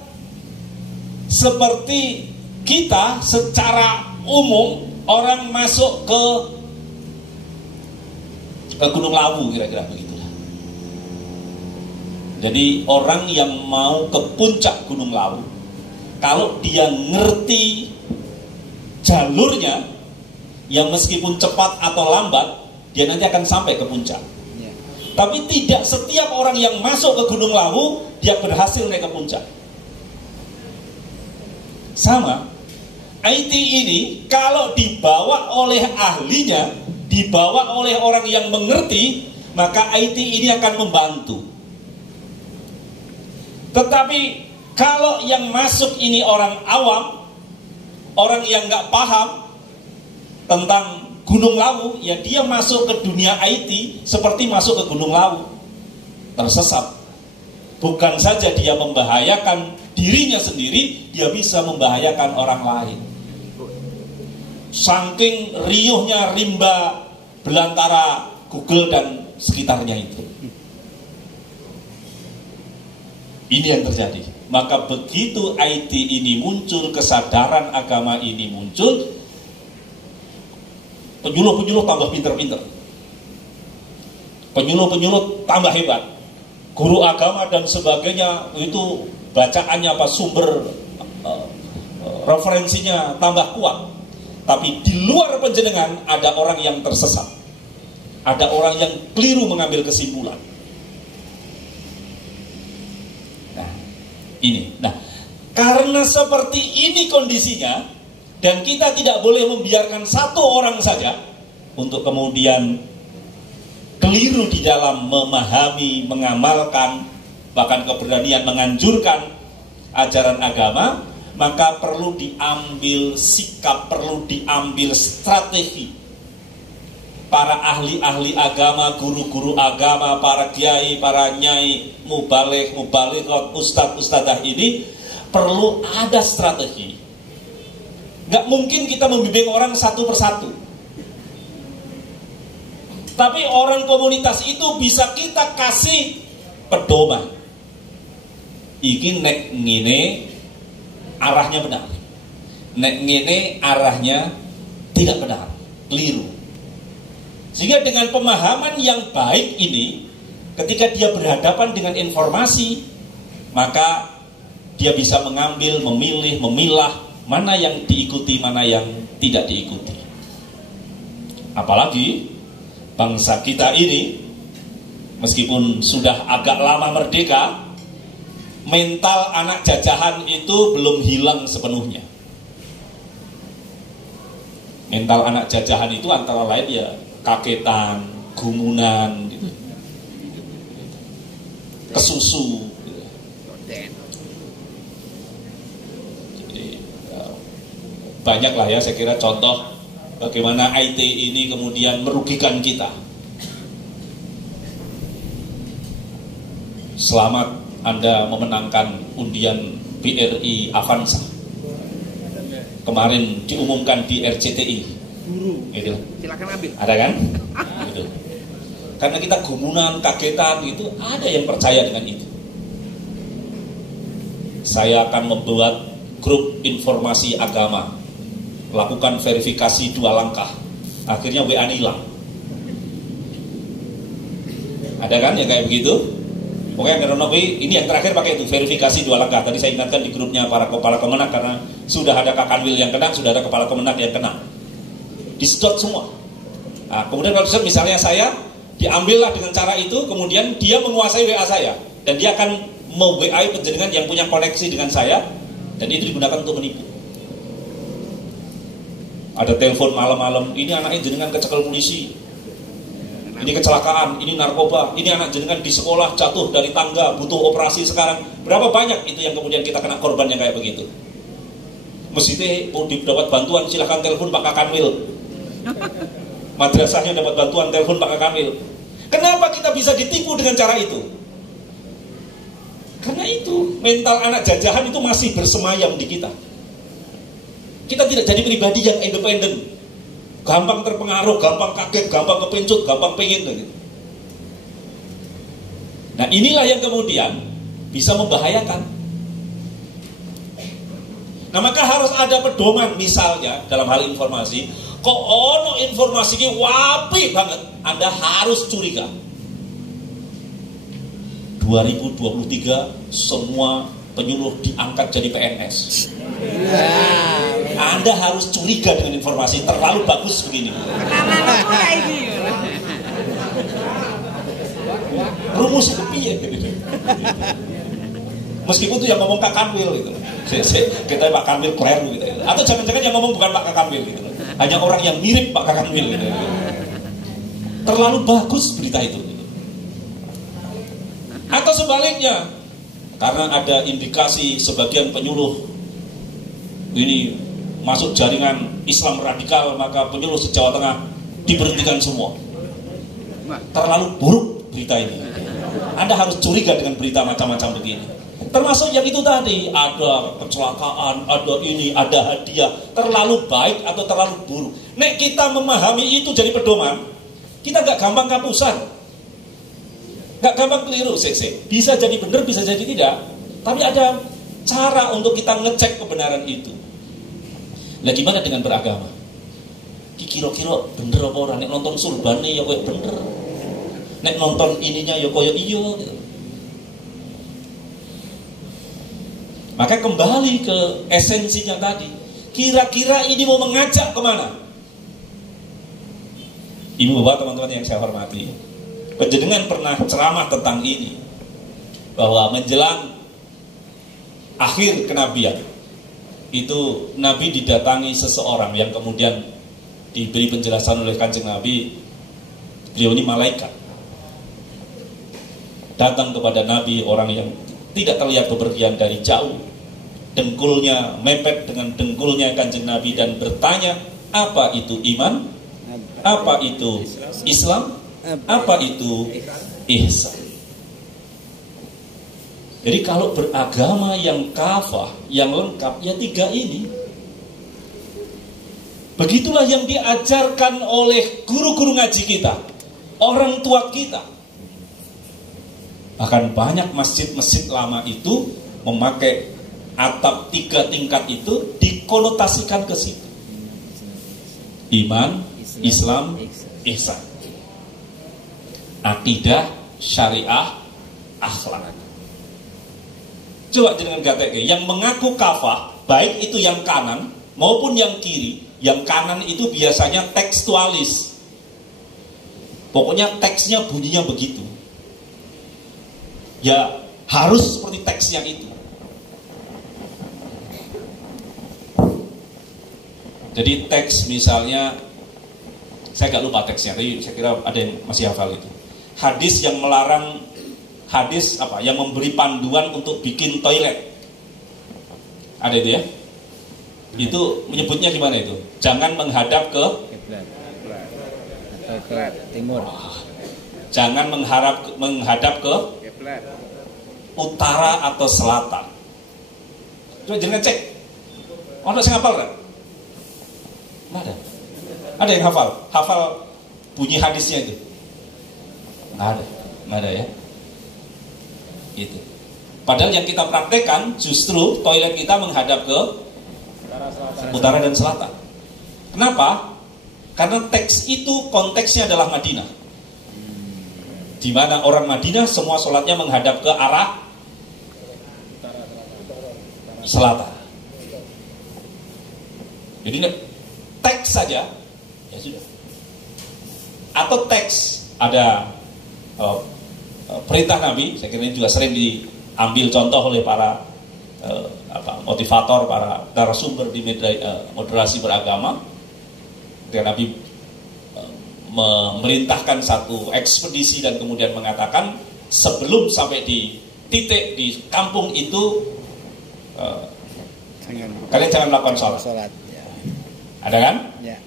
seperti kita secara umum orang masuk ke Gunung Lawu, kira-kira begitulah. Jadi orang yang mau ke puncak Gunung Lawu, kalau dia ngerti jalurnya, yang meskipun cepat atau lambat, dia nanti akan sampai ke puncak. Tapi tidak setiap orang yang masuk ke Gunung Lawu dia berhasil naik ke puncak. Sama, IT ini kalau dibawa oleh ahlinya, dibawa oleh orang yang mengerti, maka IT ini akan membantu. Tetapi kalau yang masuk ini orang awam, orang yang nggak paham tentang Gunung Lawu, ya dia masuk ke dunia IT seperti masuk ke Gunung Lawu, tersesat. Bukan saja dia membahayakan dirinya sendiri, dia bisa membahayakan orang lain. Saking riuhnya rimba belantara Google dan sekitarnya itu. Ini yang terjadi. Maka begitu IT ini muncul, kesadaran agama ini muncul, penyuluh-penyuluh tambah pinter-pinter, penyuluh-penyuluh tambah hebat, guru agama dan sebagainya itu bacaannya apa, sumber referensinya tambah kuat. Tapi di luar panjenengan ada orang yang tersesat, ada orang yang keliru mengambil kesimpulan. Nah, karena seperti ini kondisinya, dan kita tidak boleh membiarkan satu orang saja untuk kemudian keliru di dalam memahami, mengamalkan, bahkan keberanian menganjurkan ajaran agama, maka perlu diambil sikap, perlu diambil strategi. Para ahli-ahli agama, guru-guru agama, para kiai, para nyai, mubaligh, ustadz-ustadzah ini perlu ada strategi. Gak mungkin kita membimbing orang satu persatu. Tapi orang komunitas itu bisa kita kasih pedoman. Iki nek ngene arahnya benar, nek ngene arahnya tidak benar, keliru. Sehingga dengan pemahaman yang baik ini, ketika dia berhadapan dengan informasi, maka dia bisa mengambil, memilih, memilah mana yang diikuti, mana yang tidak diikuti. Apalagi bangsa kita ini, meskipun sudah agak lama merdeka, mental anak jajahan itu belum hilang sepenuhnya. Mental anak jajahan itu antara lain ya kagetan, gumunan, gitu. Kesusu. Gitu. Jadi, banyak lah ya saya kira contoh bagaimana IT ini kemudian merugikan kita. Selamat Anda memenangkan undian BRI Avanza. Kemarin diumumkan di RCTI. Gitu. Silakan ambil. Ada kan? Gitu. Karena kita gumunan, kagetan itu, ada yang percaya dengan itu. Saya akan membuat grup informasi agama, lakukan verifikasi 2 langkah. Akhirnya WA hilang. Ada kan yang kayak begitu? Pokoknya karena ini yang terakhir pakai itu, verifikasi 2 langkah. Tadi saya ingatkan di grupnya para kepala kemenak, karena sudah ada Kak Kanwil yang kena, sudah ada kepala kemenak yang kena. Disedot semua. Nah, kemudian kalau misalnya saya diambillah dengan cara itu, kemudian dia menguasai WA saya dan dia akan mau-WA penjenengan yang punya koneksi dengan saya, dan itu digunakan untuk menipu. Ada telepon malam-malam, ini anaknya jenengan kecekel polisi, ini kecelakaan, ini narkoba, ini anak jenengan di sekolah jatuh dari tangga, butuh operasi sekarang. Berapa banyak itu yang kemudian kita kena korban yang kayak begitu. Mesti mau dapat bantuan, silahkan telepon Pak Kanwil. Madrasahnya dapat bantuan, telepon Pak Kamil. Kenapa kita bisa ditipu dengan cara itu? Karena itu mental anak jajahan itu masih bersemayam di kita. Kita tidak jadi pribadi yang independen, gampang terpengaruh, gampang kaget, gampang kepencut, gampang pengen gitu. Nah, inilah yang kemudian bisa membahayakan. Nah, maka harus ada pedoman. Misalnya dalam hal informasi, kok ono informasi ini wapi banget, Anda harus curiga. 2023 semua penyuluh diangkat jadi PNS. Anda harus curiga dengan informasi terlalu bagus begini. Rumus itu piye gitu. Meskipun itu yang ngomong Kak Kanwil gitu. Kita Pak Kanwil keren gitu. Atau jangan-jangan yang ngomong bukan Pak Kanwil gitu. Hanya orang yang mirip Pak Kanwil gitu. Terlalu bagus berita itu gitu. Atau sebaliknya, karena ada indikasi sebagian penyuluh ini masuk jaringan Islam radikal, maka penyuluh se-Jawa Tengah diberhentikan semua. Terlalu buruk berita ini. Anda harus curiga dengan berita macam-macam begini. Termasuk yang itu tadi, ada kecelakaan, ada ini, ada hadiah, terlalu baik atau terlalu buruk. Nek kita memahami itu jadi pedoman, kita gak gampang kapusan, gak gampang keliru. Bisa jadi benar, bisa jadi tidak. Tapi ada cara untuk kita ngecek kebenaran itu. Lah gimana dengan beragama? Kira-kira bener apa orang? Nek nonton surbane ya koyo bener. Nek nonton ininya ya koyo iya gitu. Maka kembali ke esensinya tadi. Kira-kira ini mau mengajak kemana? Ibu bapak teman-teman yang saya hormati, panjenengan pernah ceramah tentang ini, bahwa menjelang akhir kenabian itu Nabi didatangi seseorang yang kemudian diberi penjelasan oleh Kanjeng Nabi, beliau ini malaikat. Datang kepada Nabi orang yang tidak terlihat bepergian dari jauh, dengkulnya mepet dengan dengkulnya Kanjeng Nabi dan bertanya, apa itu iman? Apa itu Islam? Apa itu ihsan? Jadi kalau beragama yang kafah, yang lengkap, ya 3 ini. Begitulah yang diajarkan oleh guru-guru ngaji kita, orang tua kita. Bahkan banyak masjid-masjid lama itu memakai atap 3 tingkat itu dikonotasikan ke situ. Iman, Islam, ihsan. Akidah, syariah, akhlak. Coba dengan GTG, yang mengaku kafah, baik itu yang kanan maupun yang kiri. Yang kanan itu biasanya tekstualis. Pokoknya teksnya bunyinya begitu. Ya harus seperti teksnya itu. Jadi teks misalnya, saya gak lupa teksnya, tapi saya kira ada yang masih hafal itu. Hadis yang melarang, hadis apa? Yang memberi panduan untuk bikin toilet. Ada itu ya? Itu menyebutnya gimana itu? Jangan menghadap ke timur. Jangan menghadap ke utara atau selatan. Coba jangan cek. Ada yang hafal kan? Ada. Ada yang hafal? Hafal bunyi hadisnya itu? Nggak ada ya. Itu. Padahal yang kita praktekkan justru toilet kita menghadap ke utara dan selatan. Kenapa? Karena teks itu konteksnya adalah Madinah, di mana orang Madinah semua sholatnya menghadap ke arah selatan. Jadi teks saja, ya sudah. Atau teks ada perintah Nabi, saya kira ini juga sering diambil contoh oleh para motivator, para narasumber di moderasi beragama. Ketika Nabi memerintahkan satu ekspedisi dan kemudian mengatakan sebelum sampai di titik di kampung itu kalian jangan melakukan sholat. Ada kan? Ya.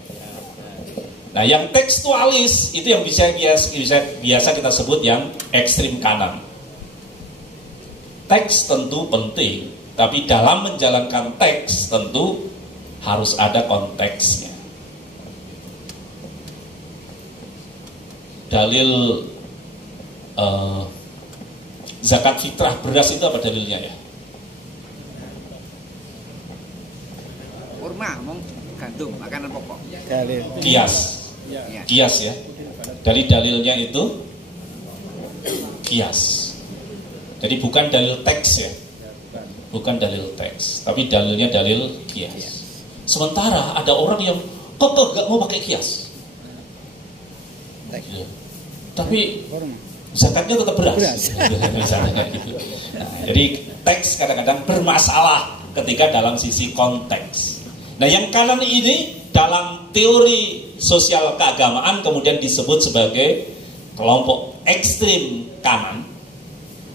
Nah, yang tekstualis itu yang biasa kita sebut yang ekstrim kanan. Teks tentu penting, tapi dalam menjalankan teks tentu harus ada konteksnya. Dalil zakat fitrah beras itu apa dalilnya ya? Kurma, gandum, makanan pokok. Kias ya. Dari dalilnya itu kias. Jadi bukan dalil teks ya, bukan dalil teks, tapi dalilnya dalil kias. Sementara ada orang yang kekeh gak mau pakai kias, ya. Tapi zakatnya tetap beras. Nah, jadi teks kadang-kadang bermasalah ketika dalam sisi konteks. Nah, yang kanan ini dalam teori sosial keagamaan kemudian disebut sebagai kelompok ekstrim kanan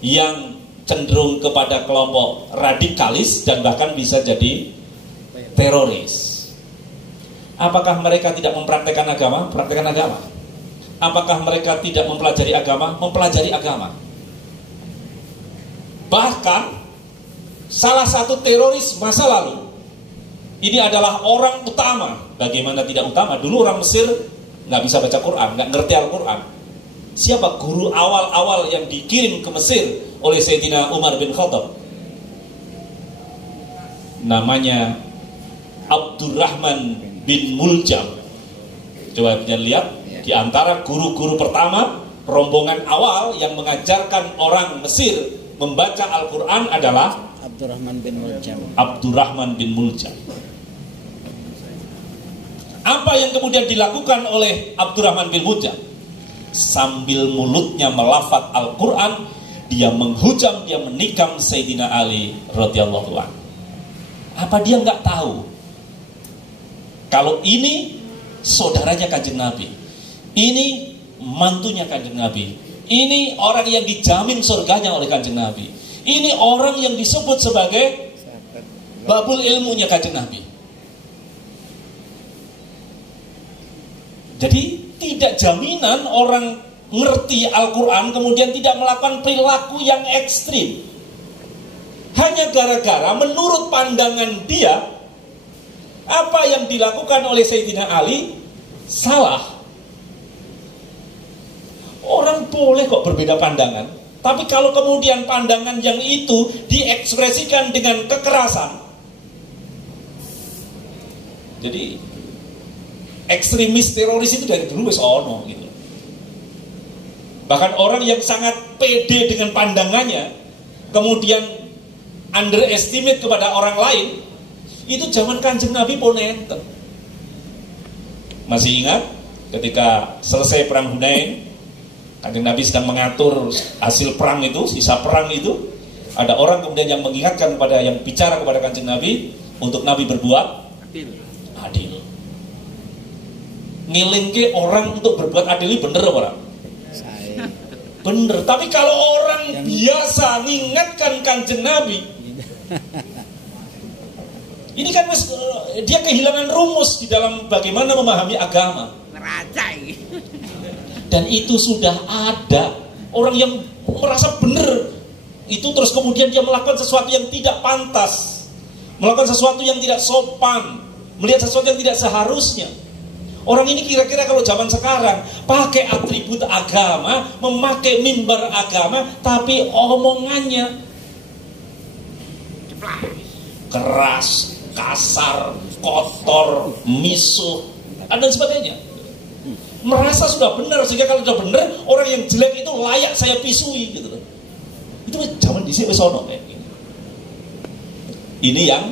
yang cenderung kepada kelompok radikalis dan bahkan bisa jadi teroris. Apakah mereka tidak mempraktekkan agama? Praktekkan agama. Apakah mereka tidak mempelajari agama? Mempelajari agama. Bahkan salah satu teroris masa lalu ini adalah orang utama. Bagaimana tidak utama? Dulu orang Mesir nggak bisa baca Quran, nggak ngerti Al-Quran. Siapa guru awal-awal yang dikirim ke Mesir oleh Sayyidina Umar bin Khattab? Namanya Abdurrahman bin Muljam. Coba kalian lihat, di antara guru-guru pertama, rombongan awal yang mengajarkan orang Mesir membaca Al-Quran adalah Abdurrahman bin Muljam. Abdurrahman bin Muljam. Apa yang kemudian dilakukan oleh Abdurrahman bin Muljam? Sambil mulutnya melafaz Al-Quran, dia menghujam, dia menikam Sayyidina Ali radhiyallahu anhu. Apa dia nggak tahu kalau ini saudaranya Kanjeng Nabi, ini mantunya Kanjeng Nabi, ini orang yang dijamin surganya oleh Kanjeng Nabi, ini orang yang disebut sebagai babul ilmunya Kanjeng Nabi. Jadi tidak jaminan orang ngerti Al-Quran kemudian tidak melakukan perilaku yang ekstrim. Hanya gara-gara menurut pandangan dia apa yang dilakukan oleh Sayyidina Ali salah. Orang boleh kok berbeda pandangan, tapi kalau kemudian pandangan yang itu diekspresikan dengan kekerasan, jadi ekstremis teroris itu dari dulu wis ono gitu. Bahkan orang yang sangat pede dengan pandangannya kemudian underestimate kepada orang lain, itu zaman Kanjeng Nabi pun enten. Masih ingat ketika selesai perang Hunain, Kanjeng Nabi sedang mengatur hasil perang itu, sisa perang itu, ada orang kemudian yang mengingatkan kepada, yang bicara kepada Kanjeng Nabi untuk Nabi berbuat adil. Ngilingke orang untuk berbuat adil ini bener apa orang? Bener. Tapi kalau orang biasa mengingatkan Kanjeng Nabi, ini kan dia kehilangan rumus di dalam bagaimana memahami agama. Dan itu sudah ada orang yang merasa benar itu, terus kemudian dia melakukan sesuatu yang tidak pantas, melakukan sesuatu yang tidak sopan, melihat sesuatu yang tidak seharusnya. Orang ini kira-kira kalau zaman sekarang pakai atribut agama, memakai mimbar agama, tapi omongannya keras, kasar, kotor, misuh, dan sebagainya. Merasa sudah benar, sehingga kalau sudah benar, orang yang jelek itu layak saya pisui gitu. Itu zaman di sini sono kayak gini. Ini yang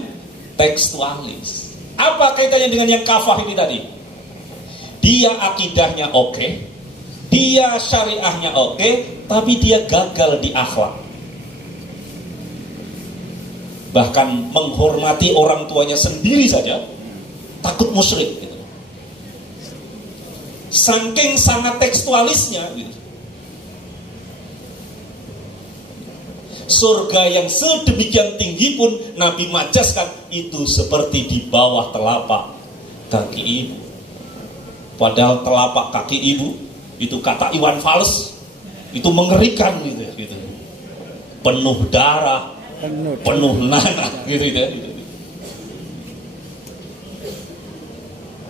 tekstualis. Apa kaitannya dengan yang kafah ini tadi? Dia akidahnya oke, dia syariahnya oke, tapi dia gagal di akhlak. Bahkan menghormati orang tuanya sendiri saja takut musyrik gitu. Saking sangat tekstualisnya gitu. Surga yang sedemikian tinggi pun Nabi majaskan itu seperti di bawah telapak kaki ibu. Padahal telapak kaki ibu itu kata Iwan Fals itu mengerikan gitu. Penuh darah, penuh nanah gitu.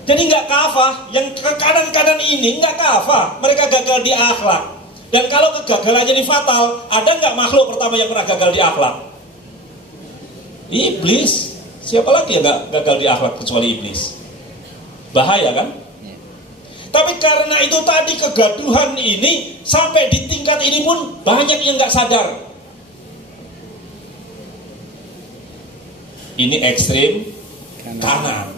Jadi nggak kafah, yang ke kanan-kanan ini nggak kafah, mereka gagal di akhlak. Dan kalau kegagalannya ini fatal, ada nggak makhluk pertama yang pernah gagal di akhlak? Iblis. Siapa lagi yang nggak gagal di akhlak kecuali iblis? Bahaya kan? Tapi karena itu tadi kegaduhan ini sampai di tingkat ini pun banyak yang nggak sadar. Ini ekstrim kanan.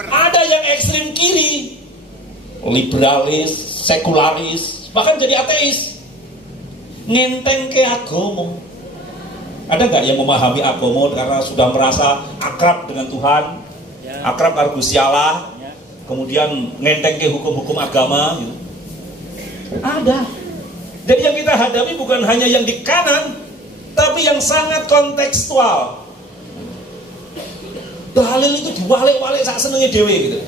Ada yang ekstrim kiri, liberalis, sekularis, bahkan jadi ateis, ngenteng ke agama. Ada nggak yang memahami agama karena sudah merasa akrab dengan Tuhan, akrab karo Gusti Allah, kemudian ngenteng ke hukum-hukum agama gitu? Ada. Jadi yang kita hadapi bukan hanya yang di kanan, tapi yang sangat kontekstual. Dalil itu diwalik-walik sak senenge dhewe gitu.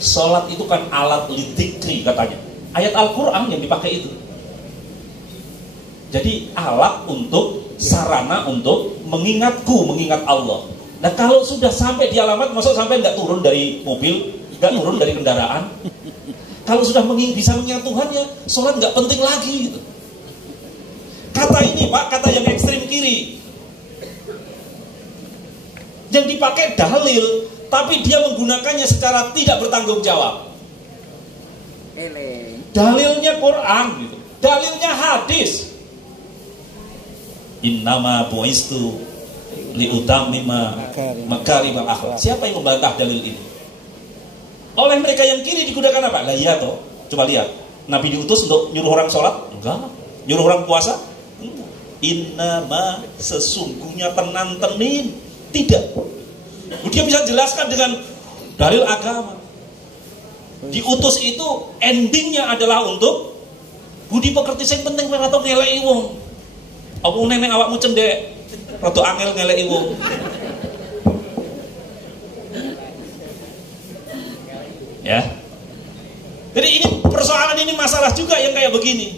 Salat itu kan alat lidzikri katanya. Ayat Al-Qur'an yang dipakai itu. Jadi alat untuk, sarana untuk mengingatku, mengingat Allah. Nah kalau sudah sampai di alamat, maksud sampai nggak turun dari mobil, nggak turun dari kendaraan. Kalau sudah bisa mengingat Tuhan ya, sholat nggak penting lagi gitu. Kata ini Pak, kata yang ekstrim kiri, yang dipakai dalil, tapi dia menggunakannya secara tidak bertanggung jawab. Dalilnya Quran gitu. Dalilnya hadis. Innama bu'istu liutammima makarimal akhlak. Siapa yang membantah dalil ini? Oleh mereka yang kiri digunakan apa? Lah iya toh. Coba lihat. Nabi diutus untuk nyuruh orang sholat? Enggak. Nyuruh orang puasa? Enggak. Innama sesungguhnya tenan-tenin. Tidak. Dia bisa jelaskan dengan dalil agama. Diutus itu endingnya adalah untuk budi pekerti sing penting atau ngeleki wong. Apa neneng awakmu cendek, rada angel ngeleki wong. Ya. Jadi ini persoalan ini masalah juga yang kayak begini.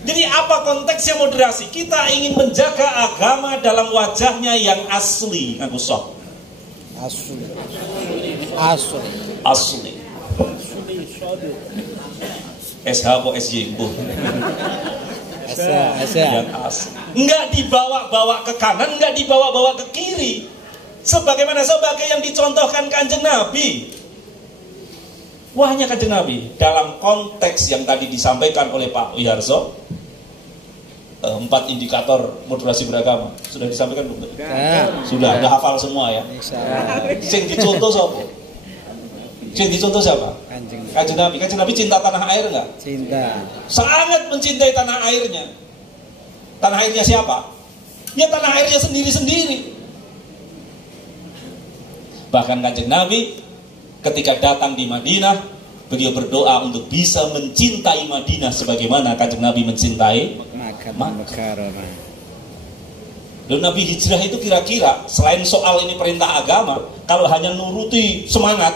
Jadi apa konteksnya moderasi? Kita ingin menjaga agama dalam wajahnya yang asli, aku sok. Asli. SH atau SY bu. Yang asli. Enggak dibawa-bawa ke kanan, enggak dibawa-bawa ke kiri. Sebagaimana sebagai yang dicontohkan Kanjeng Nabi. Wahnya Kanjeng Nabi dalam konteks yang tadi disampaikan oleh Pak Wiharso, 4 indikator moderasi beragama sudah disampaikan belum? Sudah hafal semua ya. Sing dicontoh siapa? Kanjeng Nabi. Kanjeng Nabi cinta tanah air enggak? Cinta. Sangat mencintai tanah airnya. Tanah airnya siapa? Ya tanah airnya sendiri-sendiri. Bahkan Kanjeng Nabi ketika datang di Madinah, beliau berdoa untuk bisa mencintai Madinah sebagaimana Kanjeng Nabi mencintai Makkah. Lalu Nabi hijrah itu kira-kira selain soal ini perintah agama, kalau hanya nuruti semangat,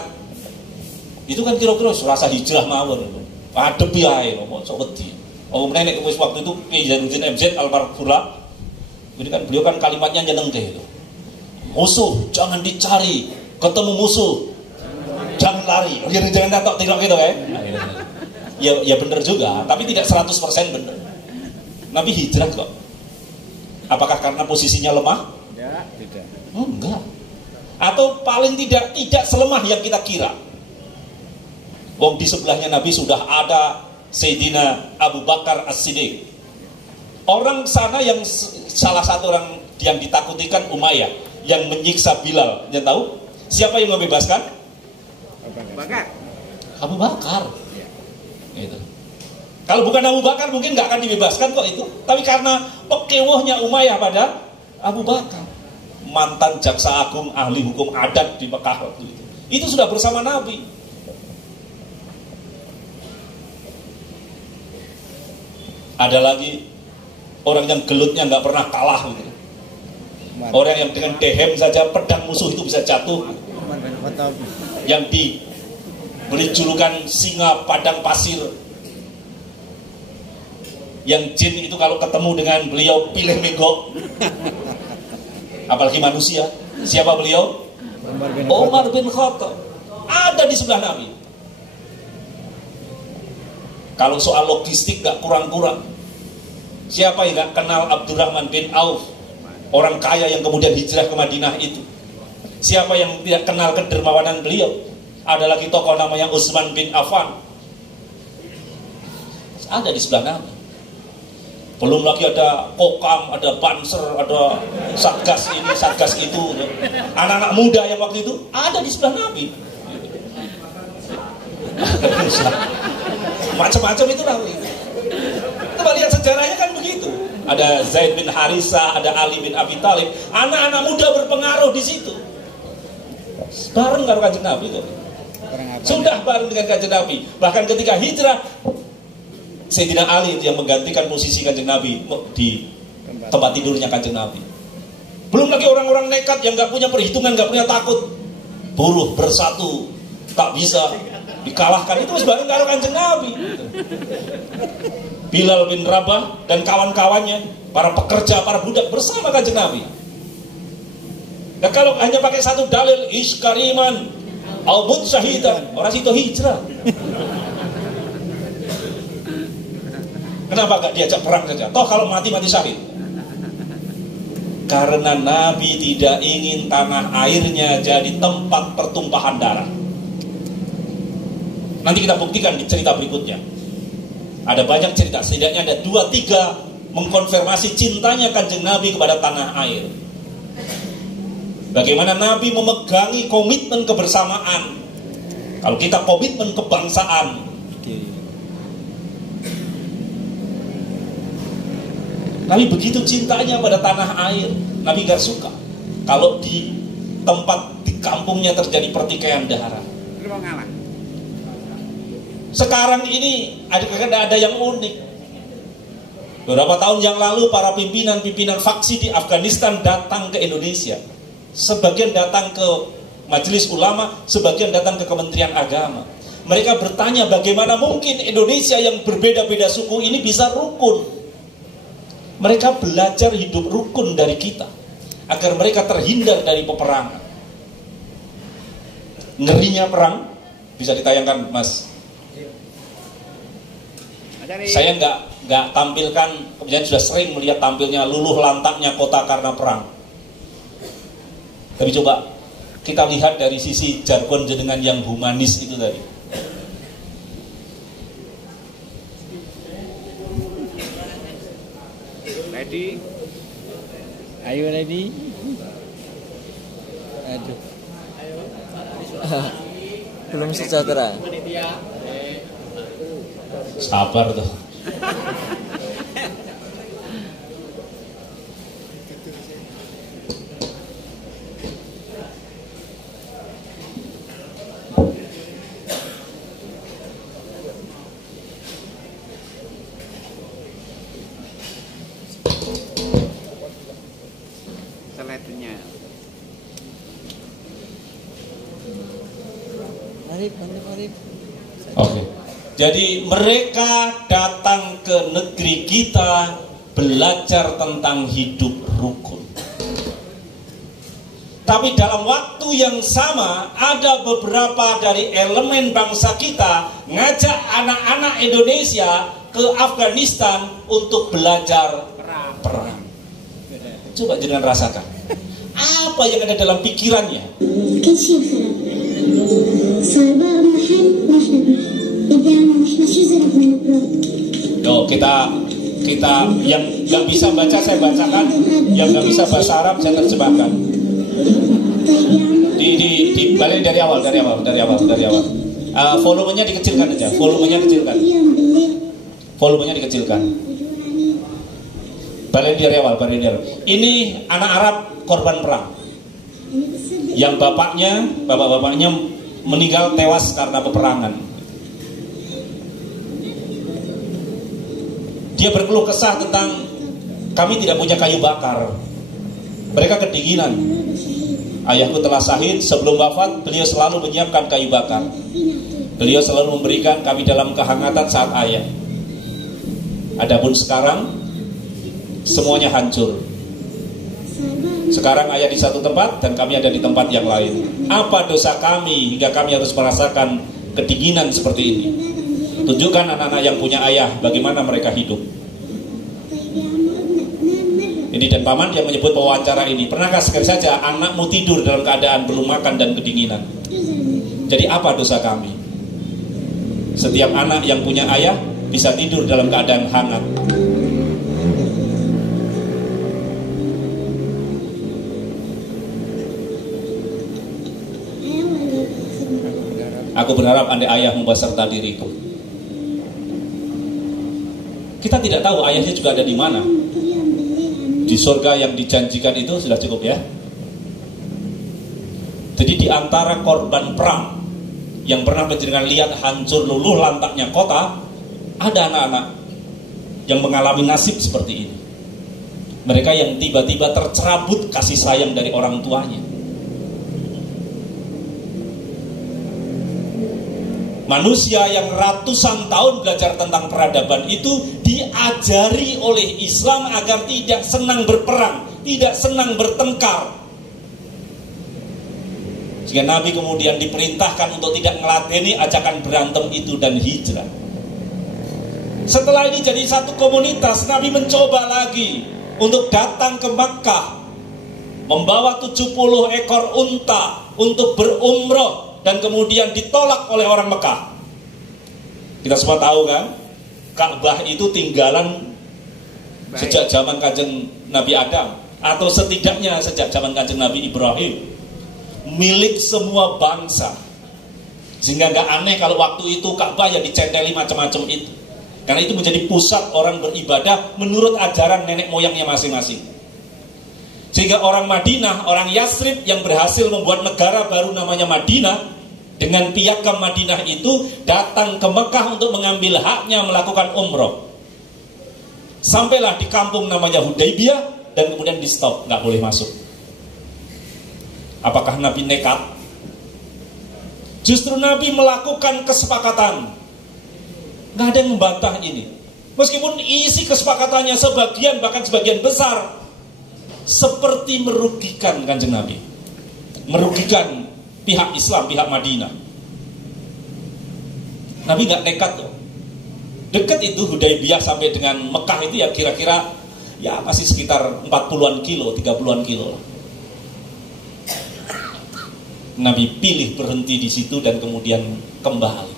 itu kan kira-kira rasa hijrah mawon. Adep yae kok sok wedi. Oh nenek wis waktu itu Ki Zainuddin MZ almarhumah. Jadi kan beliau kan kalimatnya nyenengke itu. Musuh jangan dicari, ketemu musuh jangan lari. Jangan tak tirok gitu ya. Ya benar juga, tapi tidak 100% benar. Nabi hijrah kok. Apakah karena posisinya lemah? Ya, tidak. Oh, enggak. Atau paling tidak selemah yang kita kira. Wong di sebelahnya Nabi sudah ada Sayyidina Abu Bakar As-Siddiq. Orang sana yang salah satu orang yang ditakutikan Umayyah yang menyiksa Bilal. Yang tahu? Siapa yang membebaskan? Abu Bakar. Gitu. Kalau bukan Abu Bakar mungkin nggak akan dibebaskan kok itu. Tapi karena pekewohnya Umayyah pada Abu Bakar, mantan jaksa agung ahli hukum adat di Mekah waktu itu. Itu sudah bersama Nabi. Ada lagi orang yang gelutnya nggak pernah kalah gitu. Orang yang dengan dehem saja pedang musuh itu bisa jatuh. Yang diberi julukan singa padang pasir. Yang jin itu kalau ketemu dengan beliau pilih megok. Apalagi manusia. Siapa beliau? Umar bin Khattab. Ada di sebelah Nabi. Kalau soal logistik gak kurang-kurang. Siapa yang gak kenal Abdurrahman bin Auf, orang kaya yang kemudian hijrah ke Madinah itu? Siapa yang tidak kenal kedermawanan beliau? Ada lagi tokoh namanya Utsman bin Affan. Ada di sebelah Nabi. Belum lagi ada Kokam, ada Banser, ada Satgas ini, Satgas itu. Anak-anak muda yang waktu itu ada di sebelah Nabi. Macam-macam itu Nabi. Coba lihat sejarahnya kan begitu. Ada Zaid bin Harisah, ada Ali bin Abi Thalib. Anak-anak muda berpengaruh di situ. Bareng dengan Kanjeng Nabi kok. Sudah bareng dengan Kanjeng Nabi. Bahkan ketika hijrah, Sayyidina Ali yang menggantikan posisi Kanjeng Nabi di tempat tidurnya Kanjeng Nabi. Belum lagi orang-orang nekat yang gak punya perhitungan, gak punya takut. Buruh bersatu, tak bisa dikalahkan. Itu bareng karo Kanjeng Nabi. Bilal bin Rabah dan kawan-kawannya, para pekerja, para budak bersama Kanjeng Nabi. Nah kalau hanya pakai satu dalil iskariman al-mut syahidan, orang situ hijrah. Kenapa gak diajak perang saja? Toh kalau mati syahid. Karena Nabi tidak ingin tanah airnya jadi tempat pertumpahan darah. Nanti kita buktikan di cerita berikutnya. Ada banyak cerita, setidaknya ada 2-3 mengkonfirmasi cintanya Kanjeng Nabi kepada tanah air. Bagaimana Nabi memegangi komitmen kebersamaan. Kalau kita komitmen kebangsaan, Nabi begitu cintanya pada tanah air. Nabi gak suka kalau di tempat di kampungnya terjadi pertikaian darah. Sekarang ini ada yang unik. Beberapa tahun yang lalu para pimpinan faksi di Afghanistan datang ke Indonesia. Sebagian datang ke Majelis Ulama, sebagian datang ke Kementerian Agama. Mereka bertanya bagaimana mungkin Indonesia yang berbeda-beda suku ini bisa rukun. Mereka belajar hidup rukun dari kita agar mereka terhindar dari peperangan. Ngerinya perang bisa ditayangkan, Mas. Saya nggak tampilkan, kemudian sudah sering melihat tampilnya luluh lantaknya kota karena perang. Tapi coba kita lihat dari sisi jargon jenengan yang humanis itu tadi. Ready? Ayo ready? Aduh. Belum sejahtera. Sabar tuh. Slide-nya. Mari. Oke. Jadi mereka datang ke negeri kita belajar tentang hidup rukun. Tapi dalam waktu yang sama ada beberapa dari elemen bangsa kita ngajak anak-anak Indonesia ke Afghanistan untuk belajar perang. Coba jangan rasakan. Apa yang ada dalam pikirannya? Kita yang nggak bisa baca saya bacakan, yang nggak bisa bahasa Arab saya terjemahkan. Balik dari awal. Volumenya dikecilkan aja, volumenya dikecilkan. Balik dari awal. Ini anak Arab korban perang, yang bapak-bapaknya meninggal tewas karena peperangan. Dia berkeluh kesah tentang kami tidak punya kayu bakar. Mereka kedinginan. Ayahku telah syahid, sebelum wafat beliau selalu menyiapkan kayu bakar. Beliau selalu memberikan kami dalam kehangatan saat ayah. Adapun sekarang semuanya hancur. Sekarang ayah di satu tempat dan kami ada di tempat yang lain. Apa dosa kami hingga kami harus merasakan kedinginan seperti ini? Tunjukkan anak-anak yang punya ayah bagaimana mereka hidup. Ini dan paman yang menyebut wawancara ini. Pernahkah sekali saja anakmu tidur dalam keadaan belum makan dan kedinginan? Jadi apa dosa kami? Setiap anak yang punya ayah bisa tidur dalam keadaan hangat. Aku berharap andai ayah membeserta diriku. Kita tidak tahu ayahnya juga ada di mana. Di surga yang dijanjikan itu sudah cukup ya. Jadi di antara korban perang yang pernah panjenengan lihat hancur luluh lantaknya kota, ada anak-anak yang mengalami nasib seperti ini. Mereka yang tiba-tiba tercerabut kasih sayang dari orang tuanya. Manusia yang ratusan tahun belajar tentang peradaban itu diajari oleh Islam agar tidak senang berperang, tidak senang bertengkar. Sehingga Nabi kemudian diperintahkan untuk tidak meladeni ajakan berantem itu dan hijrah. Setelah ini jadi satu komunitas, Nabi mencoba lagi untuk datang ke Makkah, membawa 70 ekor unta untuk berumroh, dan kemudian ditolak oleh orang Mekah. Kita semua tahu kan, Ka'bah itu tinggalan sejak zaman Kanjeng Nabi Adam, atau setidaknya sejak zaman Kanjeng Nabi Ibrahim, milik semua bangsa. Sehingga gak aneh kalau waktu itu Ka'bah ya dicenteli macam-macam itu, karena itu menjadi pusat orang beribadah menurut ajaran nenek moyangnya masing-masing. Sehingga orang Madinah, orang Yasrib yang berhasil membuat negara baru namanya Madinah, dengan piagam Madinah itu datang ke Mekah untuk mengambil haknya melakukan umroh. Sampailah di kampung namanya Hudaybiyah, dan kemudian di stop, nggak boleh masuk. Apakah Nabi nekat? Justru Nabi melakukan kesepakatan. Nggak ada yang membantah ini. Meskipun isi kesepakatannya sebagian, bahkan sebagian besar, seperti merugikan Kanjeng Nabi, merugikan pihak Islam, pihak Madinah. Nabi nggak nekat loh. Dekat itu Hudaybiyah sampai dengan Mekah itu ya kira-kira ya masih sekitar 40-an kilo, 30-an kilo. Nabi pilih berhenti di situ dan kemudian kembali.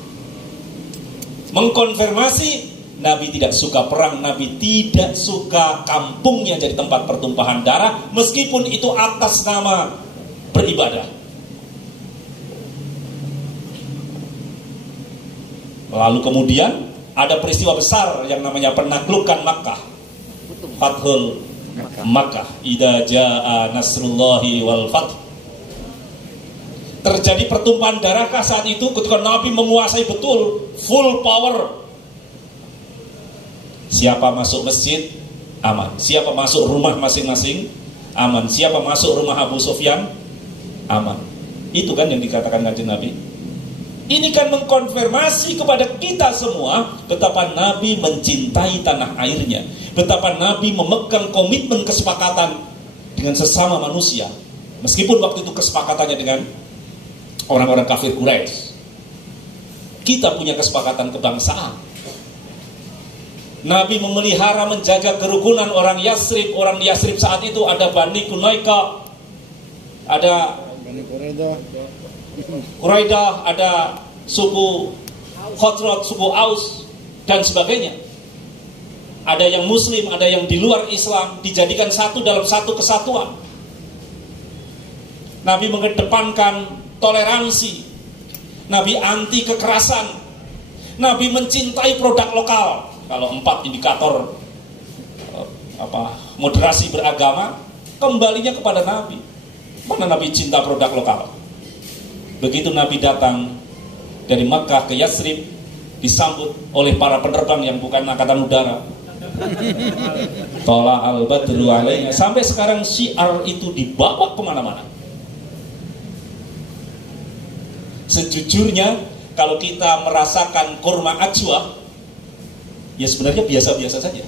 Mengkonfirmasi Nabi tidak suka perang, Nabi tidak suka kampungnya jadi tempat pertumpahan darah, meskipun itu atas nama beribadah. Lalu kemudian ada peristiwa besar yang namanya penaklukan Makkah, Fathul Makkah, idza jaa nasrullahi wal fath. Terjadi pertumpahan darahkah saat itu ketika Nabi menguasai betul, full power? Siapa masuk masjid aman, siapa masuk rumah masing-masing aman, siapa masuk rumah Abu Sufyan aman. Itu kan yang dikatakan Kanjeng Nabi. Ini kan mengkonfirmasi kepada kita semua betapa Nabi mencintai tanah airnya, betapa Nabi memegang komitmen kesepakatan dengan sesama manusia, meskipun waktu itu kesepakatannya dengan orang-orang kafir Quraisy. Kita punya kesepakatan kebangsaan. Nabi memelihara, menjaga kerukunan orang Yasrib. Orang Yasrib saat itu ada Bani Kunaika, ada Quraidah, ada suku Khotrot, suku Aus, dan sebagainya. Ada yang Muslim, ada yang di luar Islam, dijadikan satu dalam satu kesatuan. Nabi mengedepankan toleransi, Nabi anti kekerasan, Nabi mencintai produk lokal. Kalau 4 indikator moderasi beragama, kembalinya kepada Nabi. Mana Nabi cinta produk lokal? Begitu Nabi datang dari Makkah ke Yasrib, disambut oleh para penerbang yang bukan angkatan udara. Tola al-badru alaina. Sampai sekarang syiar itu dibawa kemana-mana. Sejujurnya kalau kita merasakan kurma ajwa, ya sebenarnya biasa-biasa saja.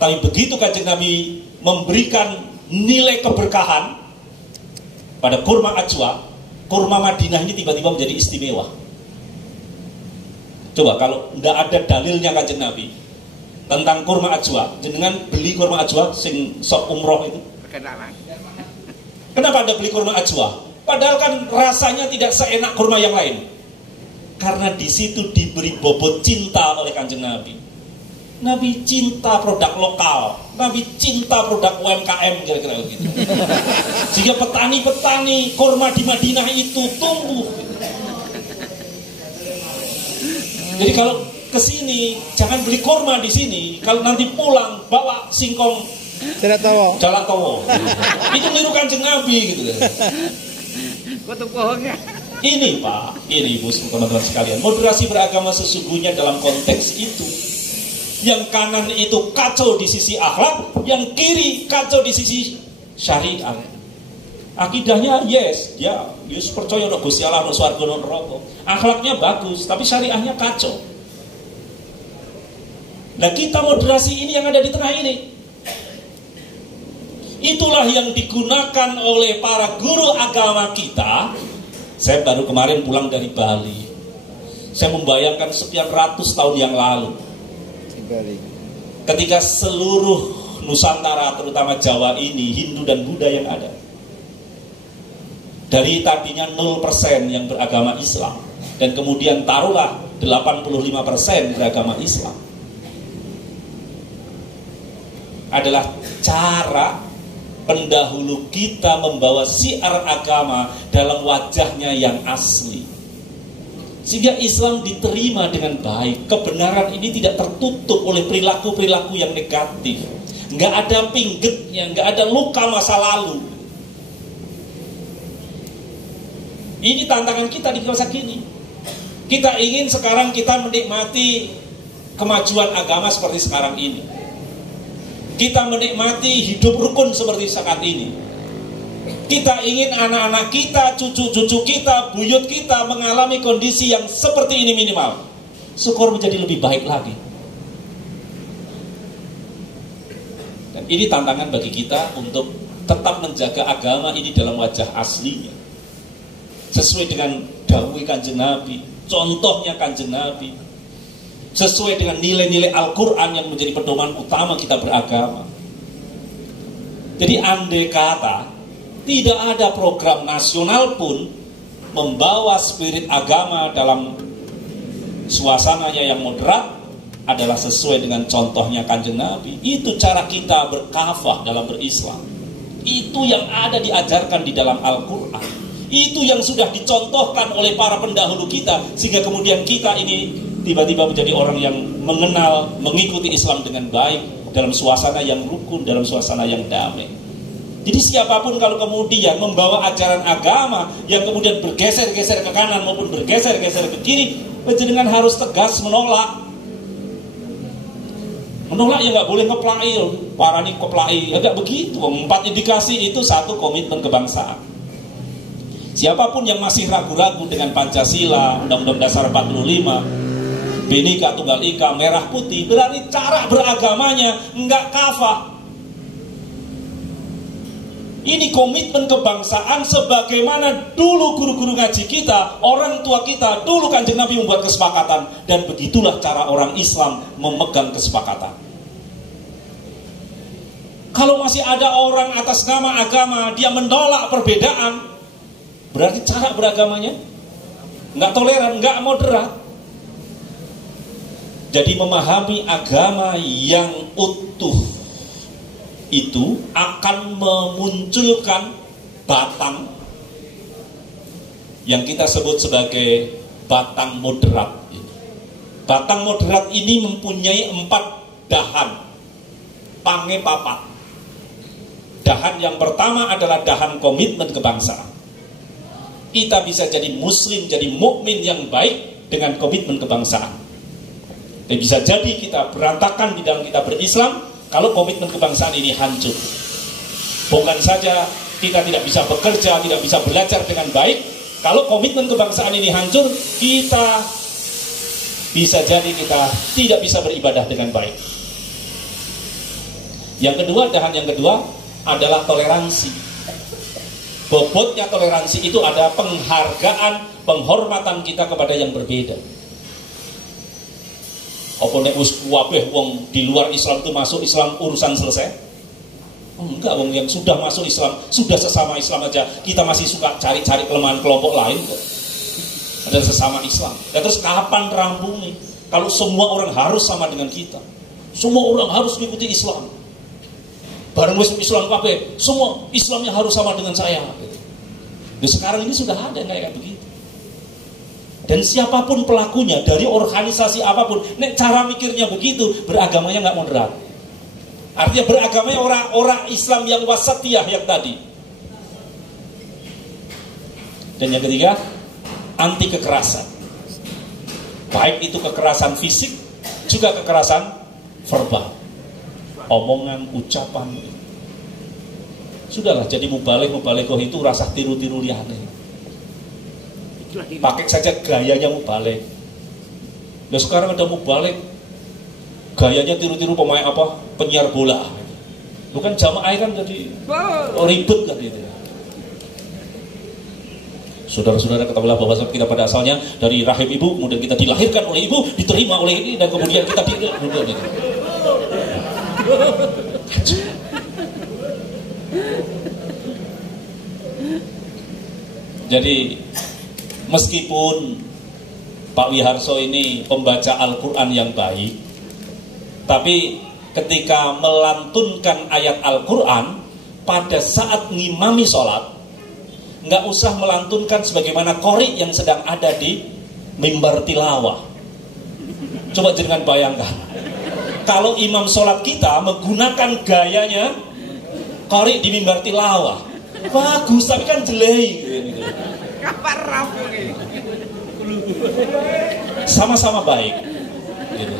Tapi begitu Kanjeng Nabi memberikan nilai keberkahan pada kurma ajwa, kurma Madinah ini tiba-tiba menjadi istimewa. Coba kalau tidak ada dalilnya Kanjeng Nabi tentang kurma ajwa, jenengan beli kurma ajwa sing sok umroh itu. Kenapa Anda beli kurma ajwa? Padahal kan rasanya tidak seenak kurma yang lain. Karena di situ diberi bobot cinta oleh Kanjeng Nabi. Nabi cinta produk lokal, Nabi cinta produk UMKM, kira-kira begitu. Sehingga petani-petani kurma di Madinah itu tumbuh. Jadi kalau ke sini jangan beli kurma di sini. Kalau nanti pulang bawa singkong Jalatowo. Itu niru Kanjeng Nabi gitu. Ini Pak, ini Ibu, teman-teman sekalian, moderasi beragama sesungguhnya dalam konteks itu. Yang kanan itu kacau di sisi akhlak, yang kiri kacau di sisi syariat. Akidahnya yes, dia percaya ono Gusti Allah, ono swarga, ono neraka. Akhlaknya bagus, tapi syariahnya kacau. Nah, kita moderasi ini yang ada di tengah ini. Itulah yang digunakan oleh para guru agama kita. Saya baru kemarin pulang dari Bali. Saya membayangkan sekian ratus tahun yang lalu, ketika seluruh Nusantara, terutama Jawa ini, Hindu dan Buddha yang ada, dari tadinya 0% yang beragama Islam, dan kemudian taruhlah 85% beragama Islam, adalah cara pendahulu kita membawa syiar agama dalam wajahnya yang asli, sehingga Islam diterima dengan baik. Kebenaran ini tidak tertutup oleh perilaku-perilaku yang negatif, nggak ada pinggitnya, nggak ada luka masa lalu. Ini tantangan kita di masa kini. Kita ingin sekarang kita menikmati kemajuan agama seperti sekarang ini. Kita menikmati hidup rukun seperti saat ini. Kita ingin anak-anak kita, cucu-cucu kita, buyut kita mengalami kondisi yang seperti ini minimal. Syukur menjadi lebih baik lagi. Dan ini tantangan bagi kita untuk tetap menjaga agama ini dalam wajah aslinya, sesuai dengan dawuh Kanjeng Nabi, contohnya Kanjeng Nabi, sesuai dengan nilai-nilai Al-Quran yang menjadi pedoman utama kita beragama. Jadi andai kata tidak ada program nasional pun membawa spirit agama dalam suasananya yang moderat, adalah sesuai dengan contohnya Kanjeng Nabi. Itu cara kita berkafah dalam berislam. Itu yang ada diajarkan di dalam Al-Quran. Itu yang sudah dicontohkan oleh para pendahulu kita, sehingga kemudian kita ini tiba-tiba menjadi orang yang mengenal, mengikuti Islam dengan baik, dalam suasana yang rukun, dalam suasana yang damai. Jadi siapapun kalau kemudian membawa ajaran agama yang kemudian bergeser-geser ke kanan maupun bergeser-geser ke kiri, panjenengan harus tegas menolak. Menolak ya nggak boleh ngeplai, parani keplai, agak begitu. 4 indikasi itu satu komitmen kebangsaan. Siapapun yang masih ragu-ragu dengan Pancasila, Undang-Undang Dasar 45, Bhinneka Tunggal Ika, merah putih, berarti cara beragamanya nggak kafah. Ini komitmen kebangsaan sebagaimana dulu guru-guru ngaji kita, orang tua kita, dulu Kanjeng Nabi membuat kesepakatan, dan begitulah cara orang Islam memegang kesepakatan. Kalau masih ada orang atas nama agama dia menolak perbedaan, berarti cara beragamanya nggak toleran, nggak moderat. Jadi memahami agama yang utuh itu akan memunculkan batang yang kita sebut sebagai batang moderat. Batang moderat ini mempunyai 4 dahan, pange papat. Dahan yang pertama adalah dahan komitmen kebangsaan. Kita bisa jadi muslim, jadi mukmin yang baik dengan komitmen kebangsaan. Dan bisa jadi kita berantakan di dalam kita berislam kalau komitmen kebangsaan ini hancur. Bukan saja kita tidak bisa bekerja, tidak bisa belajar dengan baik, kalau komitmen kebangsaan ini hancur, kita bisa jadi kita tidak bisa beribadah dengan baik. Yang kedua, dahan yang kedua adalah toleransi. Bobotnya toleransi itu ada penghargaan, penghormatan kita kepada yang berbeda. Apa nek wis kabeh wong di luar Islam itu masuk Islam urusan selesai? Enggak, wong yang sudah masuk Islam, sudah sesama Islam aja kita masih suka cari-cari kelemahan kelompok lain kok. Ada sesama Islam. Dan terus kapan rampungnya? Kalau semua orang harus sama dengan kita, semua orang harus mengikuti Islam. Bareng wis Islam kabeh, semua Islamnya harus sama dengan saya. Nah, sekarang ini sudah ada kayak begitu. Dan siapapun pelakunya, dari organisasi apapun, nek cara mikirnya begitu, beragamanya nggak moderat. Artinya beragamanya orang Islam yang wasatiyah yang tadi. Dan yang ketiga, anti kekerasan. Baik itu kekerasan fisik, juga kekerasan verbal. Omongan, ucapan. Sudahlah, jadi mubalik-mubalighah itu rasa tiru-tiru liane. Pakai saja gayanya mubalik. Nah sekarang ada mubalik, gayanya tiru-tiru pemain apa? Penyiar bola. Bukan jamaah kan jadi ribet kan gitu. Saudara-saudara ketahuilah bahwa kita pada asalnya dari rahim ibu, kemudian kita dilahirkan oleh ibu, diterima oleh ini, dan kemudian kita gitu. Jadi meskipun Pak Wiharso ini pembaca Al-Quran yang baik, tapi ketika melantunkan ayat Al-Quran pada saat ngimami sholat, nggak usah melantunkan sebagaimana qori yang sedang ada di mimbar tilawah. Coba jangan bayangkan, kalau imam sholat kita menggunakan gayanya qori di mimbar tilawah, bagus tapi kan jelek. Sama-sama baik. Gitu.